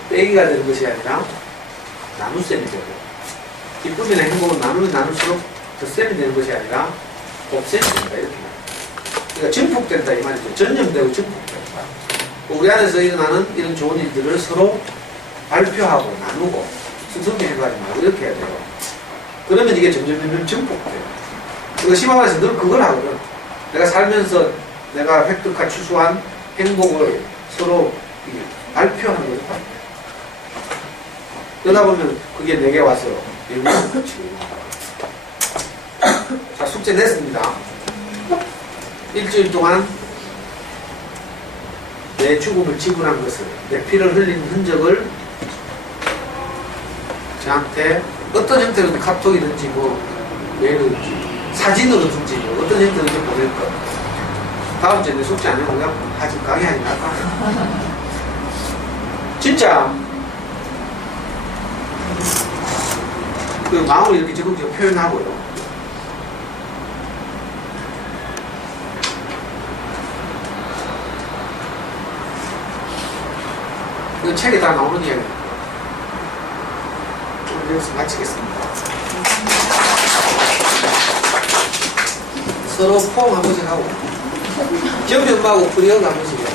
빼기가 되는 것이 아니라 나눗셈이 되고, 기쁨이나 행복은 나누면 나눌수록 덧셈이 되는 것이 아니라 곱셈이 된다. 이렇게 말해요. 그러니까 증폭된다 이 말이죠. 전염되고 증폭된다. 우리 안에서 일어나는 이런 좋은 일들을 서로 발표하고 나누고 승성비리하지 말고 이렇게 해야 돼요. 그러면 이게 점점 증폭돼요. 그리고 심화반에서 늘 그걸 하거든. 내가 살면서 내가 획득한 추수한 행복을 서로 발표하는 거죠. 그러다 보면 그게 내게 와서 영향을 미치고. 자, 숙제 냈습니다. 일주일 동안 내 죽음을 지불한 것을, 내 피를 흘린 흔적을 저한테 어떤 형태로든 카톡이든지 뭐 메일이든지 사진으로든지 뭐 어떤 형태로든지 보낼 것. 다음 주에 내 숙제 안 해도 그냥 하지 강의하지 말까. 진짜 그 마음을 이렇게 적극적으로 표현하고요. 그 책에 다 나오는 이야기입니다. 오늘 여기서 마치겠습니다. 서로 포옹 한 번씩 하고, 겸비 엄마하고 프리허그 한 번씩 해요.